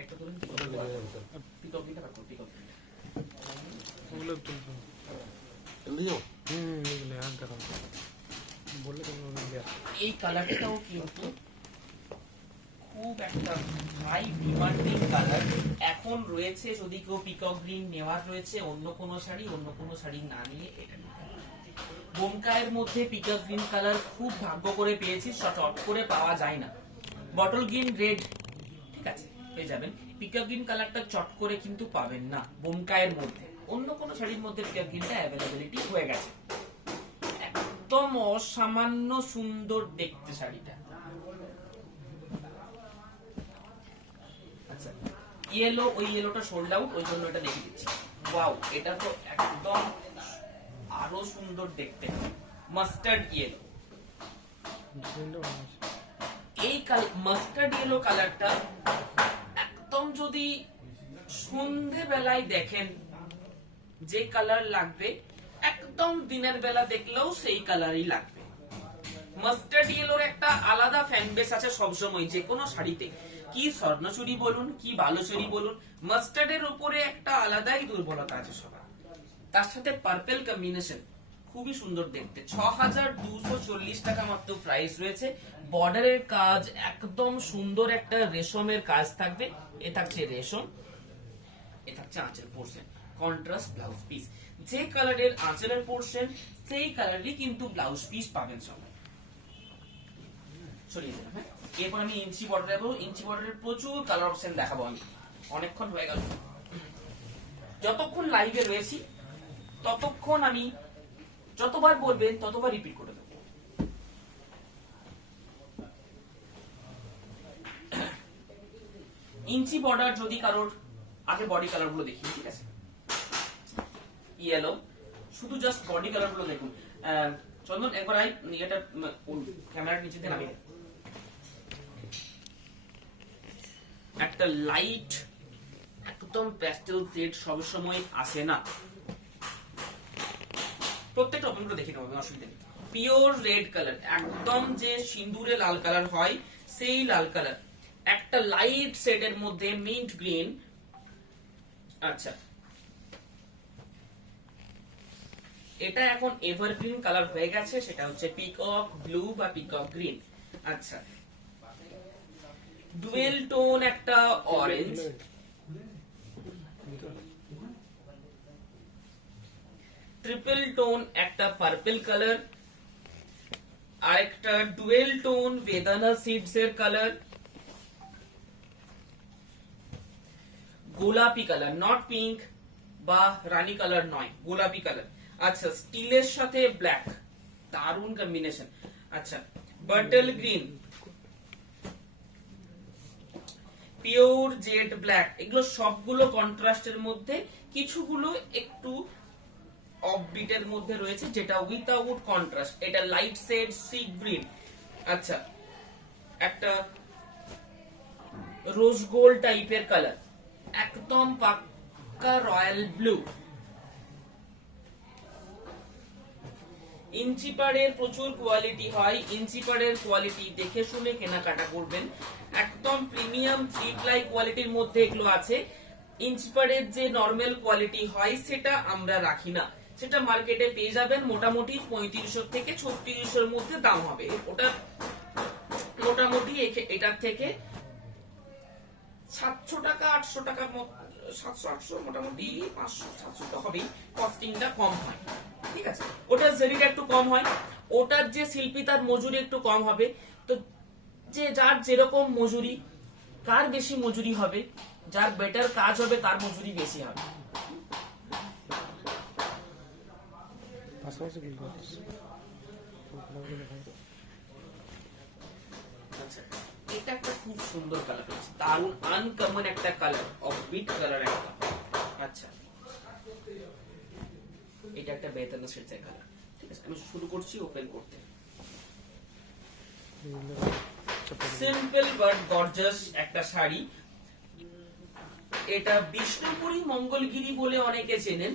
একটা তুলে পিকআপ দিতে পারবো, পিকআপ ওগুলো তুলবো, এগুলো আর দেখাবো বললে তুমি। এই কালারটাও কিন্তু খুব একটা হাই ডিমান্ডিং কালার এখন রয়েছে, যদি কেউ পিকক গ্রিন নেওয়ার রয়েছে, অন্য কোনো শাড়ি না নিয়ে এটা নিতে পারে। বোমকায়ের মধ্যে পিকক গ্রিন কালার খুব ভাগ্য করে পেয়েছি, চট করে পাওয়া যায় না। বটল গ্রিন রেড, ঠিক আছে, পেয়ে যাবেন, পিকক গ্রিন কালারটা চট করে কিন্তু পাবেন না বোমকায়ের মধ্যে, অন্য কোনো শাড়ির মধ্যে পিকক গ্রিনটা অ্যাভেলেবিলিটি হয়ে গেছে। একদম অসামান্য সুন্দর দেখতে শাড়িটা, আচ্ছা ইয়েলো, ওই ইয়েলোটা সোল্ড আউট, ওই জন্য এটা দেখিয়ে দিচ্ছি। ওয়াও, এটা তো একদম আরো সুন্দর দেখতে, মাস্টার্ড ইয়েলো। ডিজাইনটা ভালো আছে। এই মাস্টার্ড ইয়েলো কালারটা একদম যদি সন্ধে বেলায় দেখেন যে কালার লাগবে, একদম দিনের বেলা দেখলেও সেই কালারই লাগবে। মাস্টার্ড ইয়েলোর একটা আলাদা ফ্যান বেস আছে সবসময়, যে কোনো শাড়িতে, কি স্বর্ণচুরি বলুন কি বালুচুরি বলুন, মাস্টার্ডের উপরে একটা আলাদাই দুর্বলতা আছে সবার। তার সাথে পার্পল কম্বিনেশন খুবই সুন্দর দেখতে। 6240 টাকা মাত্র প্রাইস রয়েছে। বর্ডারের কাজ একদম সুন্দর, একটা রেশমের কাজ থাকবে। এ থাকছে রেশম, এ থাকছে আঁচল পোর্শন, কন্ট্রাস্ট ব্লাউজ পিস। যে কালারের আঁচলের পোর্শন সেই কালারই কিন্তু ব্লাউজ পিস পাবেন সবাই। সরিয়ে দিলাম, হ্যাঁ। এরপর আমি ইঞ্চি বর্ডার দেবো। ইঞ্চি বর্ডারের প্রচুর কালার অপশন দেখাবো আমি, অনেকক্ষণ হয়ে গেল। যতক্ষণ লাইভে রয়েছি ততক্ষণ আমি যতবার বলবেন ততবার রিপিট করে দেবো। ইঞ্চি বর্ডার যদি কারোর, আগে বডি কালার গুলো দেখি, ঠিক আছে। ইয়েলো, শুধু জাস্ট বডি কালার গুলো দেখুন। চন্দন একবার এটা ক্যামেরার নিচে দিয়ে নামিয়ে দে। একটা লাইট একদম প্যাস্টেল শেড সবসময় আসে না, প্রত্যেকটা ওপেন করে দেখে নেবো, অসুবিধা নেই। পিওর রেড কালার, একদম যে সিন্দুরে লাল কালার হয় সেই লাল কালার, একটা লাইট শেডের মধ্যে মিন্ট গ্রিন। আচ্ছা, এটা এখন এভারগ্রিন কালার হয়ে গেছে, সেটা হচ্ছে পিকক ব্লু বা পিকক গ্রিন। আচ্ছা, ডুয়েল টোন একটা অরেঞ্জ, ট্রিপল টোন একটা পার্পল কালার, আরেকটা ডুয়েল টোন বেদানা সিডস এর কালার, গোলাপি কালার, নট পিঙ্ক বা রানী কালার নয়, গোলাপি কালার। আচ্ছা, স্টিলের সাথে ব্ল্যাক, দারুণ কম্বিনেশন। আচ্ছা, bottle green, pure jet black, এগুলো সবগুলো কন্ট্রাস্টের মধ্যে, কিছুগুলো একটু অফবিটের মধ্যে রয়েছে, যেটা উইথাউট কন্ট্রাস্ট। এটা লাইট শেড সি গ্রিন। আচ্ছা, একটা রোজ গোল্ড টাইপের কালার, একদম পাক্কা রয়্যাল ব্লু। ইঞ্চিপাড়ের প্রচুর কোয়ালিটি হয়, ইঞ্চিপাড়ের কোয়ালিটি দেখে শুনে কেনাকাটা করবেন। একদম প্রিমিয়াম 3 প্লাই কোয়ালিটির মধ্যে এগুলো আছে। ইঞ্চিপাড়ের যে নরমাল কোয়ালিটি হয় সেটা আমরা রাখি না, সেটা মার্কেটে পেয়ে যাবেন মোটামুটি 3500 থেকে 3600 মধ্যে দাম হবে। ওটা মোটামুটি এটার থেকে 700 টাকা 800 টাকা, 700 800 মোটামুটি 500 700 তো হবেই, কস্টিংটা কম হয়, ঠিক আছে। ওটার জেরিটা একটু কম হয়, ওটার যে শিল্পী তার মজুরি একটু কম হবে। তো যে যার যেরকম মজুরি, কার বেশি মজুরি হবে, যার বেটার কাজ হবে তার মজুরি বেশি হবে। পাশাপাশি বিল করতেছে। আচ্ছা, এটা একটা খুব সুন্দর কালার, দারুণ আনকমন একটা কালার, অফবিট কালার একটা। আচ্ছা, এটা একটা বেদানা শেডের কালার, ঠিক আছে। আমি শুরু করছি ওপেন করতে। সিম্পল বাট গর্জাস একটা শাড়ি। এটা বিষ্ণুপুরি মঙ্গলগিরি বলে অনেকে চেনেন,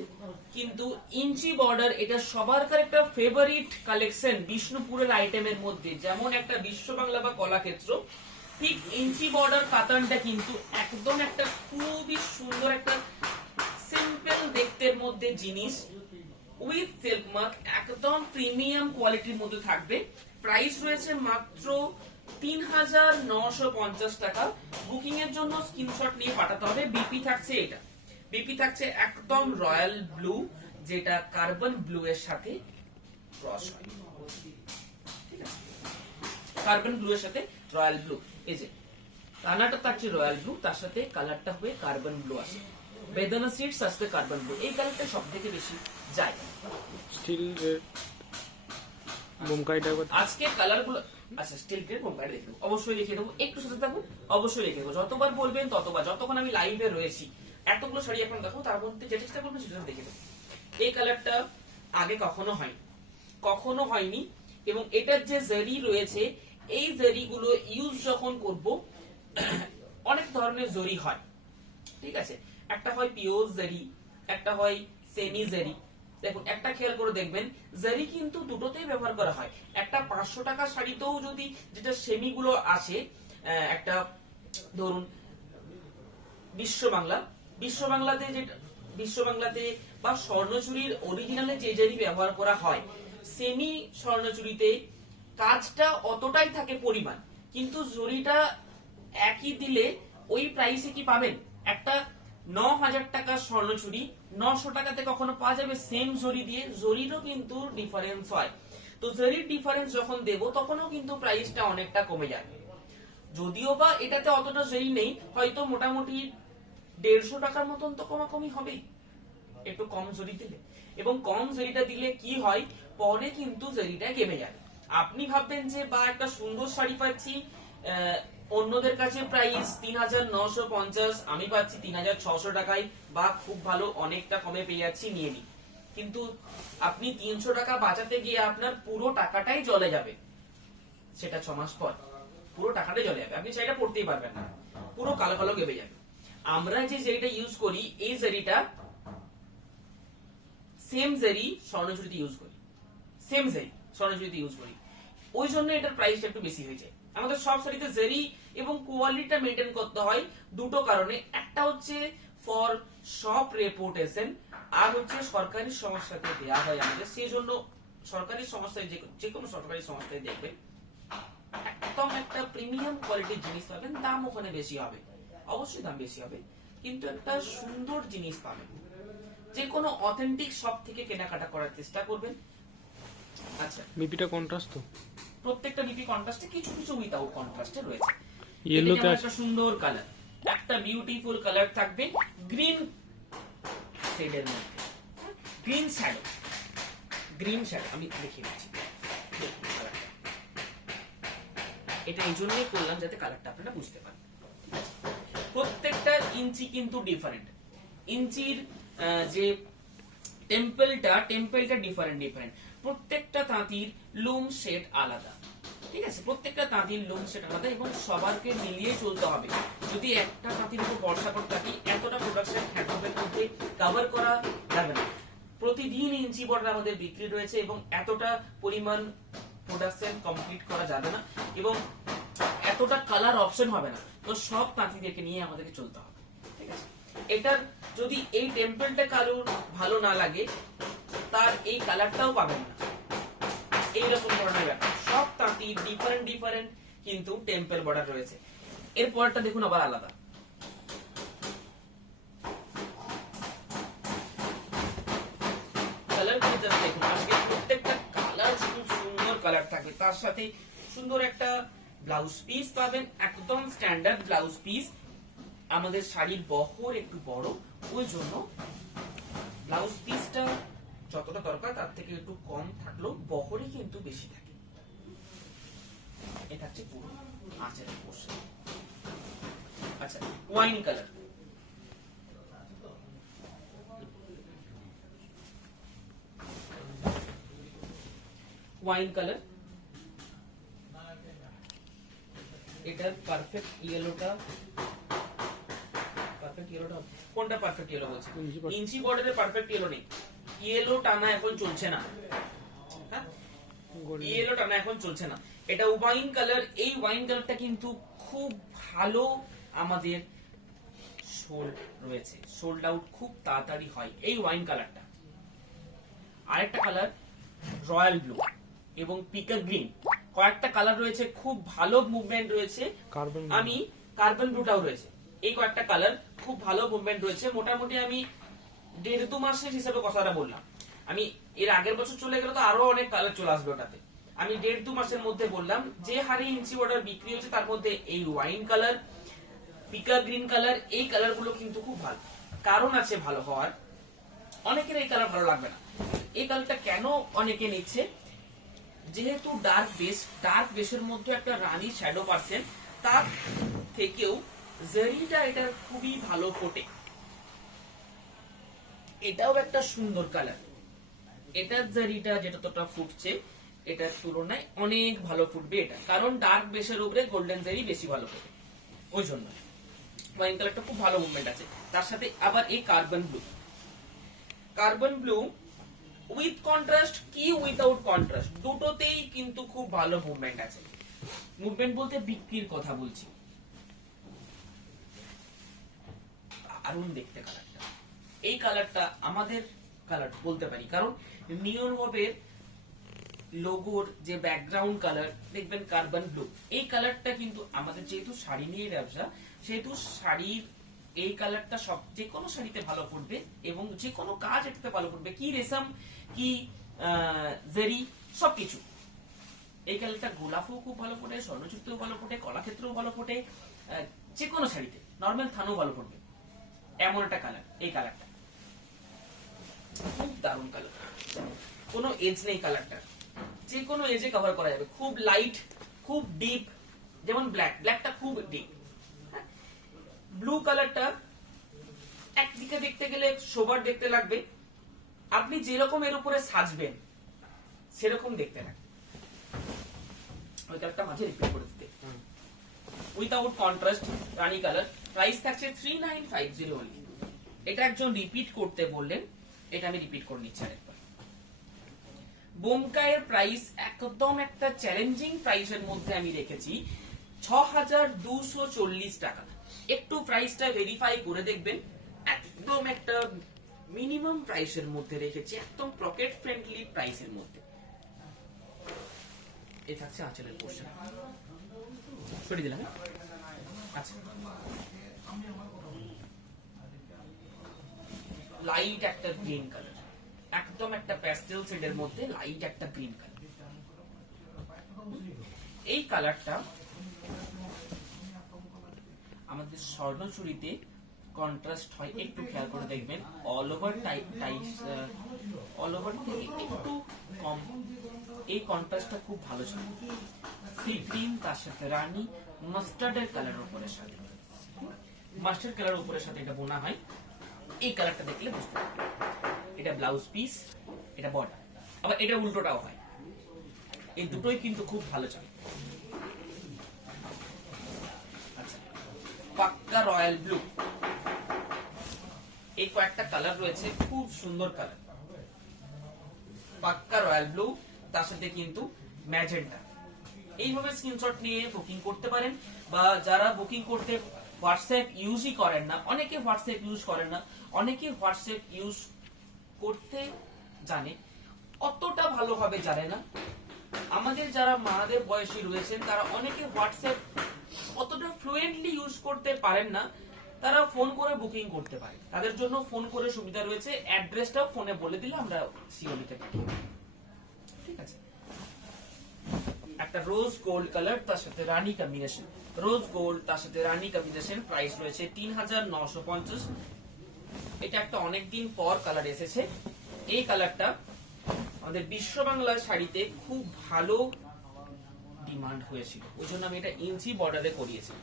কিন্তু ইঞ্চি বর্ডার এটা সবারকার একটা ফেভারিট কালেকশন বিষ্ণুপুরের আইটেমের মধ্যে। যেমন একটা বিশ্ব বাংলা বা কলাক্ষেত্র, ঠিক ইঞ্চি বর্ডার কাতানটা কিন্তু একদম একটা খুবই সুন্দর একটা সিম্পল দেখতের মধ্যে জিনিস, উইথ সিল্ক মার্ক, একদম প্রিমিয়াম কোয়ালিটির মধ্যে থাকবে। প্রাইস রয়েছে মাত্র 3950 টাকা। বুকিং এর জন্য স্ক্রিনশট নিয়ে পাঠাতে হবে। বিপি থাকছে, এটা বিপি থাকছে একদম রয়্যাল ব্লু, যেটা কার্বন ব্লু এর সাথে ক্রস হয়, ঠিক আছে। কার্বন ব্লু এর সাথে রয়্যাল ব্লু, এই যে কানাটা থাকছে রয়্যাল ব্লু, তার সাথে কালারটা হয়ে কার্বন ব্লু আসে। বেদানা সিডস আসছে কার্বন ব্লু, এই কালারটা সব থেকে বেশি যায়। স্টিল রেড, বোমকাইটা একবার আজকে কালার গুলো, আচ্ছা স্টিল গ্রে বোমকাই দেখে দেবো, অবশ্যই দেখে দেবো, একটু সাথে থাকুন, অবশ্যই দেখে দেবো, যতবার বলবেন ততবার, যতক্ষণ আমি লাইভে রয়েছি এতগুলো শাড়ি এখন দেখো, তার মধ্যে যে চেষ্টা করবেন সেটা দেখে দেবো। এই কালারটা আগে কখনো হয়নি এবং এটার যে জারি রয়েছে, এই জারি গুলো ইউজ যখন করব অনেক ধরনের জরি হয়, ঠিক আছে, একটা হয় পিওর জারি, একটা হয় সেমি জারি। দেখুন একটা খেয়াল করে দেখবেন, জারি কিন্তু দুটোতেই ব্যবহার করা হয়। একটা 500 টাকা শাড়িতেও যদি যেটা সেমি গুলো আছে, একটা ধরুন বিশ্ববাংলাতে বা স্বর্ণচুরির অরিজিনালে যে জারি ব্যবহার করা হয়, সেমি স্বর্ণচুরিতে কাজটা অতটাই থাকে পরিমাণ, কিন্তু জরিটা একই দিলে ওই প্রাইসে কি পাবেন? একটা 9,000 টাকার স্বর্ণচুরি 900 টাকাতে কখনো পাওয়া যাবে সেম জরি দিয়ে? জরিরও কিন্তু ডিফারেন্স হয়। তো জরির ডিফারেন্স যখন দেব তখনও কিন্তু প্রাইসটা অনেকটা কমে যাবে। যদিও বা এটাতে অতটা জরি নেই, হয়তো মোটামুটি 150 টাকার মতন তো কমাকমি হবেই একটু কম জরি দিলে। এবং কম জরিটা দিলে কি হয়, পরে কিন্তু জরিটা কেমে যাবে। আপনি ভাববেন যে বা একটা সুন্দর শাড়ি পাচ্ছি, অন্যদের কাছে প্রাইস 3,950, আমি পাচ্ছি 3,600 টাকায়, বা খুব ভালো অনেকটা কমে পেয়ে যাচ্ছি, নিয়ে নি। কিন্তু আপনি 300 টাকা বাঁচাতে গিয়ে আপনার পুরো টাকাটাই চলে যাবে, সেটা 6 মাস পর পুরো টাকাটাই চলে যাবে, আপনি শাড়িটা পরতেই পারবেন না, পুরো কালো কালো কেঁপে যাবে। আমরা যে জারিটা ইউজ করি, এই জারিটা সেম জারি স্বর্ণচুরিতে ইউজ করি, সেম জারি স্বর্ণচুরিতে ইউজ করি, ওই জন্য এটার প্রাইসটা একটু বেশি হয়ে যায়। আমাদের সব শাড়িতে জারি এবং কোয়ালিটিটা মেনটেন করতে হয় দুটো কারণে, একটা হচ্ছে ফর শপ রেপুটেশন, আর হচ্ছে সরকারি সংস্থাতে দেওয়া হয় আমাদের, সেই জন্য সরকারি সংস্থায় যে কোনো সরকারি সংস্থায় দেখবেন একদম একটা প্রিমিয়াম কোয়ালিটির জিনিস পাবেন, দাম ওখানে বেশি হবে, অবশ্যই দাম বেশি হবে, কিন্তু একটা সুন্দর জিনিস পাবেন। যে কোনো অথেন্টিক শপ থেকে কেনাকাটা করার চেষ্টা করবেন। আচ্ছা, বিপিটা কন্ট্রাস্ট তো প্রত্যেকটা বিপি কন্ট্রাস্টে, কিছু কিছু উইথাউট কন্ট্রাস্টে রয়েছে। ইয়েলোতে এটা একটা সুন্দর কালার, একটা বিউটিফুল কালার থাকবে গ্রিন শেডের মধ্যে, গ্রিন শ্যাডো, আমি দেখিয়ে দিচ্ছি। দেখুন কালারটা, এটা এই জন্যই করলাম যাতে কালারটা আপনারা বুঝতে পারেন। প্রত্যেকটা ইঞ্চি কিন্তু ডিফারেন্ট, ইঞ্চির যে টেম্পলটা ডিফারেন্ট, প্রত্যেকটা তাঁতির লুম শেড আলাদা, ঠিক আছে, প্রত্যেকটা তাঁতির লুম শেড আলাদা এবং সবারকে মিলিয়ে চলতে হবে। যদি একটা তাঁতির উপর ভরসা করে থাকি, এতটা প্রোডাকশন হ্যান্ডলুমের মধ্যে কভার করা যাবে না। প্রতিদিন ইঞ্চি বর্ডার আমাদের বিক্রি রয়েছে এবং এতটা পরিমাণ প্রোডাকশন কমপ্লিট করা যাবে না এবং এতটা কালার অপশন হবে না, তো সব তাঁতিদেরকে নিয়ে আমাদেরকে চলতে হবে, ঠিক আছে। এটার যদি এই টেম্পলটা কারোর ভালো না লাগে, তার এই কালারটাও পাবেন না, এইরকম ধরনের ব্যাপার। সব তাঁতি ডিফারেন্ট কিন্তু টেম্পল বর্ডার রয়েছে। এর পরটা দেখুন আবার আলাদা, কালার দেখুন, আজকে প্রত্যেকটা কালার খুব সুন্দর কালার থাকবে, তার সাথে সুন্দর একটা ব্লাউজ পিস পাবেন, একদম স্ট্যান্ডার্ড ব্লাউজ পিস। আমাদের শাড়ির বহর একটু বড়, ওই জন্য ব্লাউজ পিসটা যতটা দরকার তার থেকে একটু কম থাকলেও বহরে কিন্তু বেশি থাকে। এটা হচ্ছে পুরো আঁচলের পোর্শন। আচ্ছা, ওয়াইন কালার, এটার পারফেক্ট ইয়েলোটা কোনটা পারফেক্ট ইয়েলো বলছি? ইঞ্চি বর্ডারের পারফেক্ট ইয়েলো নেই, ইয়েলো টানা এখন চলছে না, হ্যাঁ ইয়েলো টানা এখন চলছে না। এটা ওয়াইন কালার, এই ওয়াইন কালারটা কিন্তু খুব ভালো, আমাদের সোল্ড রয়েছে, সোল্ড আউট খুব তাড়াতাড়ি হয় এই ওয়াইন কালারটা। আরেকটা কালার রয়্যাল ব্লু এবং পিকক গ্রিন, কয়েকটা কালার রয়েছে, খুব ভালো মুভমেন্ট রয়েছে। আমি কার্বন ব্লুটাও রয়েছে, এই কয়েকটা কালার খুব ভালো মুভমেন্ট রয়েছে। মোটামুটি আমি 1.5-2 মাসের হিসেবে কথাটা বললাম, আমি এর আগের বছর চলে গেলে তো আরো অনেক কালার চলে আসবে ওটাতে, আমি 1.5-2 মাসের মধ্যে বললাম যে হারে ইঞ্চি বর্ডার বিক্রি হচ্ছে, তার মধ্যে এই wine colour, peacock green colour, এই কালার গুলো কিন্তু খুব ভালো, কারণ আছে ভালো হওয়ার। অনেকের এই কালার ভালো লাগবে না, এই কালারটা কেন অনেকে নিচ্ছে, যেহেতু ডার্ক বেসের মধ্যে একটা রানী শ্যাডো পাচ্ছেন, তার থেকেও জারিটা এটা খুবই ভালো ফোটে। এটাও একটা সুন্দর কালার, এটার জারিটা যেটা তোটা ফুটছে এটার তুলনায় অনেক ভালো ফুটবে এটা, কারণ ডার্ক বেসের উপরে গোল্ডেন জারি বেশি ভালো ফোটে, ওই জন্য ওয়াইন কালারটা খুব ভালো মুভমেন্ট আছে। তার সাথে আবার এই কার্বন ব্লু উইথ কন্ট্রাস্ট কি উইথাউট কন্ট্রাস্ট দুটোতেই কিন্তু খুব ভালো মুভমেন্ট আছে। মুভমেন্ট বলতে বিক্রির কথা বলছি। দারুণ দেখতে কালারটা, এই কালারটা আমাদের কালার বলতে পারি, কারণ নিয়ন ওয়েবের লোগোর যে ব্যাকগ্রাউন্ড কালার দেখবেন কার্বন ব্লু, এই কালারটা কিন্তু আমাদের যেহেতু শাড়ি নিয়ে ব্যবসা, সেহেতু শাড়ির এই কালারটা সব যে কোনো শাড়িতে ভালো ফুটবে এবং যে কোনো কাজ এটাতে ভালো ফুটবে, কি রেশম কি জারি সবকিছু। এই কালারটা গোলাপও খুব ভালো ফোটে, স্বর্ণচুক্তিও ভালো ফোটে, কলাক্ষেত্রেও ভালো ফোটে, যে কোনো শাড়িতে নর্মাল থানেও ভালো ফুটবে, এমন একটা কালার। এই কালারটা খুব দারুণ কালার, কোনো এজ নেই কালারটা, যে কোনো এজে কভার করা যাবে, খুব লাইট খুব ডিপ, যেমন ব্ল্যাকটা খুব ডিপ। ব্লু কালারটা একদিকে দেখতে গেলে সোবার দেখতে লাগবে, আপনি যেরকম এর উপরে সাজবেন সেরকম দেখতে লাগবে। ওই কালারটা মাঝে রিপিট করে দিতে, উইথাউট কন্ট্রাস্ট রানী কালার। প্রাইস থাকছে 3950 only। এটা একজন রিপিট করতে বললেন, এটা আমি রিপিট করে নিচ্ছি আরেকবার। বোমকায়ের প্রাইস একদম একটা চ্যালেঞ্জিং প্রাইসের মধ্যে আমি রেখেছি 6240 টাকা। একটু প্রাইসটা ভেরিফাই করে দেখবেন, একদম একটা মিনিমাম প্রাইসের মধ্যে রেখেছি, একদম পকেট ফ্রেন্ডলি প্রাইসের মধ্যে। এই থাকছে আঁচলের পোর্শন, সরিয়ে দিলাম। আচ্ছা, লাইট একটা গ্রিন কালার, একদম একটা প্যাস্টেল শেডের মধ্যে লাইট একটা গ্রিন কালার। এই কালারটা আমাদের স্বর্ণচুরিতে কন্ট্রাস্ট হয়, একটু খেয়াল করে দেখবেন। অল ওভার থেকে একটু কম, এই কন্ট্রাস্টটা খুব ভালো ছিল। সি গ্রিন তার সাথে রানী মাস্টার্ডের কালার উপরের সাথে, মাস্টার্ড কালার উপরের সাথে এটা বোনা হয়। এই কালারটা দেখলে বুঝতে পারবেন, এটা ব্লাউজ পিস, এটা বর্ডার, আবার এটা উল্টোটাও হয়। এই দুটোই কিন্তু খুব ভালো চলে। আচ্ছা, পাক্কা রয়্যাল ব্লু, এই কয়েকটা কালার রয়েছে, খুব সুন্দর কালার। পাক্কা রয়্যাল ব্লু, তার সাথে কিন্তু ম্যাজেন্টা। এইভাবে স্ক্রিনশট নিয়ে বুকিং করতে পারেন, বা যারা বুকিং করতে হোয়াটসঅ্যাপ ইউজই করেন না, অনেকে হোয়াটসঅ্যাপ ইউজ করেন না, অনেকে হোয়াটসঅ্যাপ ইউজ করতে জানে, অতটা ভালোভাবে জানে না। আমাদের যারা মাদের বয়সী রয়েছেন তারা অনেকে হোয়াটসঅ্যাপ অতটা ফ্লুয়েন্টলি ইউজ করতে পারেন না, তারা ফোন করে বুকিং করতে পারে। তাদের জন্য ফোন করে সুবিধা রয়েছে, অ্যাড্রেসটাও ফোনে বলে দিলে আমরা সিওডিতে পাঠিয়ে দেব। ঠিক আছে, একটা রোজ গোল্ড কালার তার সাথে রানী কম্বিনেশন, রোজ গোল্ড তার সাথে রানী কম্বিনেশন, প্রাইস রয়েছে 3950। এটা একটা অনেকদিন পর কালার এসেছে। এই কালারটা আমাদের বিশ্ব বাংলা শাড়িতে খুব ভালো ডিমান্ড হয়েছিল, ওই জন্য আমি এটা ইঞ্চি বর্ডারে করিয়েছি।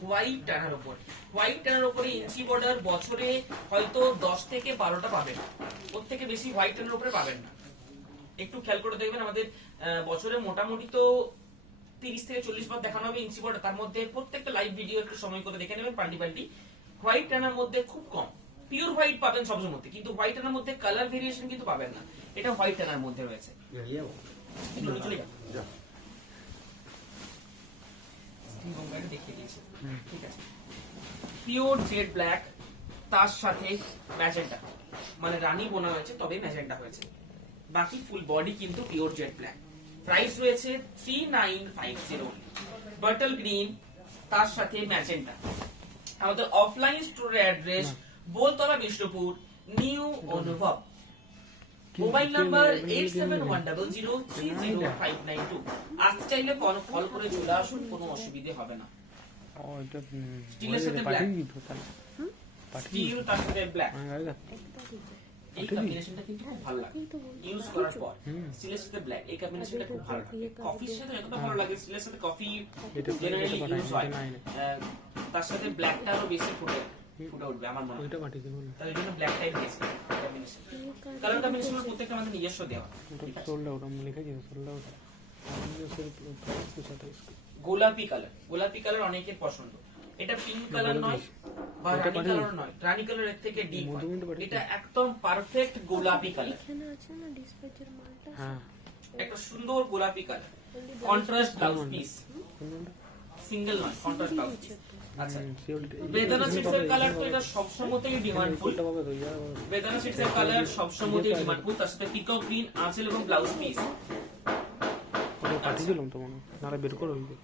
হোয়াইট টানার উপর, হোয়াইট টানার উপরে ইঞ্চি বর্ডার বছরে হয়তো 10 থেকে 12টা পাবেন, ওর থেকে বেশি হোয়াইট টানার উপরে পাবেন না। একটু খেয়াল করে দেখবেন, আমাদের বছরে মোটামুটি তো 30 থেকে 40 বার দেখানো হবে ইঞ্চি বর্ডার, তার মধ্যে প্রত্যেকটা লাইভ ভিডিও একটু সময় করে দেখে নেবেন পাল্টি। হোয়াইট টানার মধ্যে খুব কম, পিওর হোয়াইট পাবেন সবসময় মধ্যে, কিন্তু হোয়াইট টানার মধ্যে কালার ভেরিয়েশন কিন্তু পাবেন না। এটা হোয়াইট টানার মধ্যে রয়েছে। চলে যাও, দেখিয়ে দিয়েছি। ঠিক আছে, পিওর জেড ব্ল্যাক তার সাথে ম্যাজেন্টা, মানে রানী বোনা হয়েছে তবে ম্যাজেন্টা হয়েছে, বাকি ফুল বডি কিন্তু পিওর জেড ব্ল্যাক। প্রাইস রয়েছে 3950। বাটল গ্রিন তার সাথে ম্যাজেন্টা। আমাদের অফলাইন স্টোরের অ্যাড্রেস বোলতলা বিষ্ণুপুর, নিউ অনুভব, মোবাইল নাম্বার 8710030592। আসতে চাইলে কল করে চলে আসুন, কোনো অসুবিধা হবে না। স্টিলের সাথে ব্ল্যাক, স্টিল তার সাথে ব্ল্যাক, এই কম্বিনেশনটা কিন্তু খুব ভালো লাগে ইউজ করার পর। স্টিলের সাথে ব্ল্যাক এই কম্বিনেশনটা খুব ভালো লাগে। কফির সাথে যতটা ভালো লাগে, স্টিলের সাথে কফি এটা জেনারেলি এটা ইউজ হয়, নাই না তার সাথে ব্ল্যাকটা আরো বেশি ফুটে উঠবে আমার মনে হয়। ওইটা পাঠিয়ে দিন তাই এই জন্য ব্ল্যাকটাই বেস্ট কম্বিনেশন। কালার কম্বিনেশনের প্রত্যেকটা আমাদের নিজস্ব দেওয়া। ঠিক আছে। সোল্ড আউট আমি লিখেছি সোল্ড আউট पूछा था इसको গোলাপি কালার, গোলাপি কালার অনেকের পছন্দ। এটা পিঙ্ক কালার নয় বা রানী কালার নয়, রানী কালারের থেকে ডিপ, এটা একদম পারফেক্ট গোলাপি কালার। এখানে আছে না ডিসপ্যাচের মালটা, হ্যাঁ একটা সুন্দর গোলাপি colour, contrast blouse piece, single নয়, কন্ট্রাস্ট ব্লাউজ পিস। আচ্ছা, বেদানা সিটসের কালার তো এটা সবসময়তেই ডিমান্ডফুল। বেদানা সিটসের কালার সবসময়তেই ডিমান্ডফুল, তার সাথে পিকক গ্রিন আঁচল এবং ব্লাউজ পিস। পাঠিয়েছিলাম তো মনে নাহলে বের করে হইবে।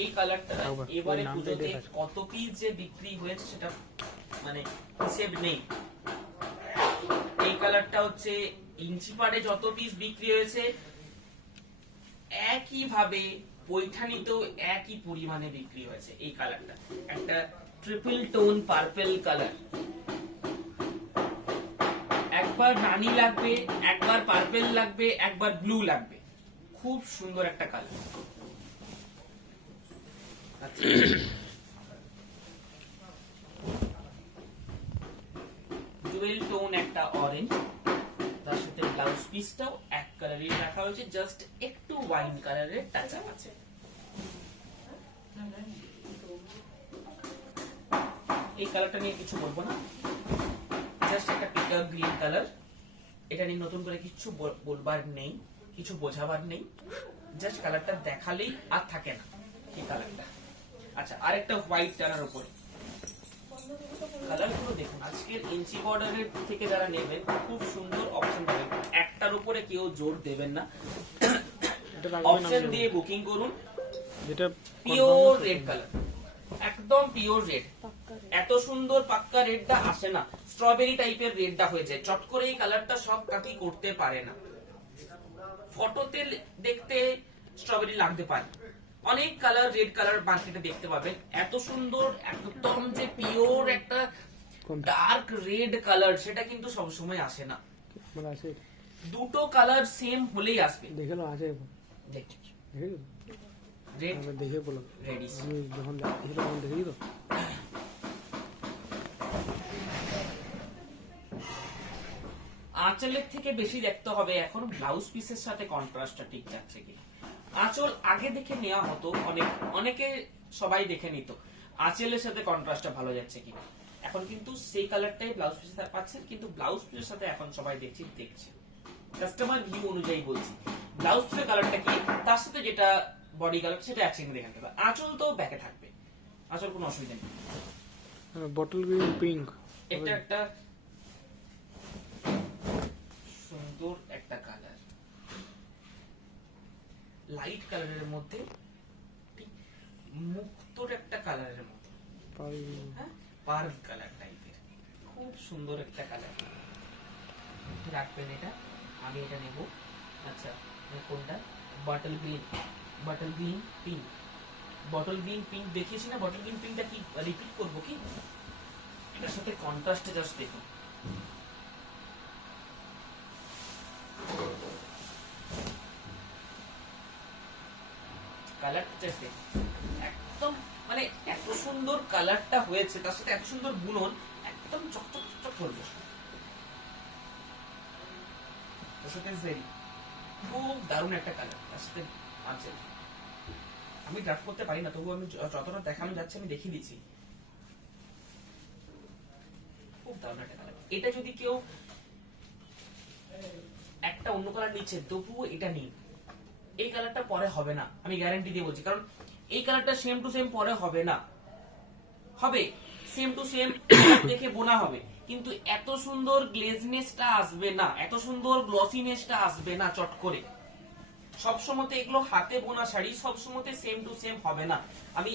এই কালারটা এবারে পুজোতে কত পিস যে বিক্রি হয়েছে সেটা মানে হিসেব নেই। এই কালারটা হচ্ছে ইঞ্চি পাড়ে যত পিস বিক্রি হয়েছে একই ভাবে পৈঠানিতেও একই পরিমাণে বিক্রি হয়েছে। এই কালারটা একটা ট্রিপল টোন পার্পল কালার, একবার রানী লাগবে, একবার পার্পল লাগবে, একবার ব্লু লাগবে, খুব সুন্দর একটা কালার। ডুয়েল টোন একটা অরেঞ্জ, তার সাথে ব্লাউজ পিসটাও এক কালারের রাখা হয়েছে, জাস্ট একটু ওয়াইন কালারের টাচ আপ আছে। এই কালারটা নিয়ে কিছু বলবো না, জাস্ট একটা পিকক গ্রিন কালার। এটা নিয়ে নতুন করে কিছু বলবার নেই, কিছু বোঝাবার নেই, জাস্ট কালারটা দেখালেই আর থাকে না এই কালারটা। আচ্ছা, আরেকটা হোয়াইট টানার উপরে কালার গুলো দেখুন। আজকের ইঞ্চি বর্ডারের থেকে যারা নেবেন খুব সুন্দর অপশন পাবেন, একটার উপরে কেউ জোর দেবেন না, অপশন দিয়ে বুকিং করুন। যেটা পিওর রেড কালার, একদম পিওর রেড, এত সুন্দর পাক্কা রেডটা আসে না, স্ট্রবেরি টাইপের রেডটা হয়েছে চট করে। এই কালারটা সব কাকি করতে পারে না, ফটোতে দেখতে স্ট্রবেরি লাগতে পারে, অনেক কালার রেড কালার মার্কেটে দেখতে পাবেন। এত সুন্দর একদম যে পিওর একটা ডার্ক রেড কালার সেটা কিন্তু সবসময় আসে না। মানে আছে দুটো কালার সেম হলেই আসবে। দেখে লো আছে দেখছি দেখে রেড আমি দেখে বলো রেডিস। আমি যখন দেখি তখন দেখি তো আঁচলের থেকে বেশি দেখতে হবে এখন ব্লাউজ পিসের সাথে কন্ট্রাস্টটা ঠিক যাচ্ছে কি। আঁচল আগে দেখে নেওয়া হতো, অনেকে সবাই দেখে নিত আঁচলের সাথে কন্ট্রাস্টটা ভালো যাচ্ছে কি। এখন কিন্তু সেই কালারটাই ব্লাউজ পিসের সাথে পাচ্ছেন, কিন্তু ব্লাউজ পিসের সাথে এখন সবাই দেখছে কাস্টমার ভিউ অনুযায়ী বলছি। ব্লাউজ পিসের কালারটা কি, তার সাথে যেটা বডি কালার সেটা একসঙ্গে দেখে নিতে হবে। আঁচল তো ব্যাকে থাকবে, আঁচল কোনো অসুবিধা নেই। বটল গ্রিন পিঙ্ক এটা একটা সুন্দর একটা কালার, লাইট কালারের মধ্যে ঠিক মুক্তোর একটা কালারের মধ্যে, হ্যাঁ পার্ল কালার টাইপের, খুব সুন্দর একটা কালার। রাখবেন এটা, আমি এটা নেব। আচ্ছা, কোনটা? Bottle green, bottle green pink, bottle green pink দেখিয়েছি না? বটল গ্রিন পিঙ্কটা কি রিপিট করবো কি? এটার সাথে কন্ট্রাস্টে জাস্ট দেখুন, কালারটা জাস্ট দেখুন, একদম মানে এত সুন্দর কালারটা হয়েছে, তার সাথে এত সুন্দর বুনন, একদম চকচক চকচক করবে। তার সাথে জেরি, খুব দারুণ একটা কালার। তার সাথে আছে, আমি ড্রাফট করতে পারি না, তবু আমি যতটা দেখানো যাচ্ছে আমি দেখিয়ে দিচ্ছি। খুব দারুণ একটা কালার। এটা যদি কেউ একটা অন্য কালার নিচ্ছে তবুও এটা নিন, এই কালারটা পরে হবে না, আমি গ্যারান্টি দিয়ে বলছি। কারণ এই কালারটা সেম টু সেম পরে হবে না, হবে সেম টু সেম দেখে বোনা হবে, কিন্তু এত সুন্দর গ্লেজনেসটা আসবে না, এত সুন্দর গ্লসিনেসটা আসবে না চট করে। সবসময় এগুলো হাতে বোনা শাড়ি, সবসময় সেম টু সেম হবে না। আমি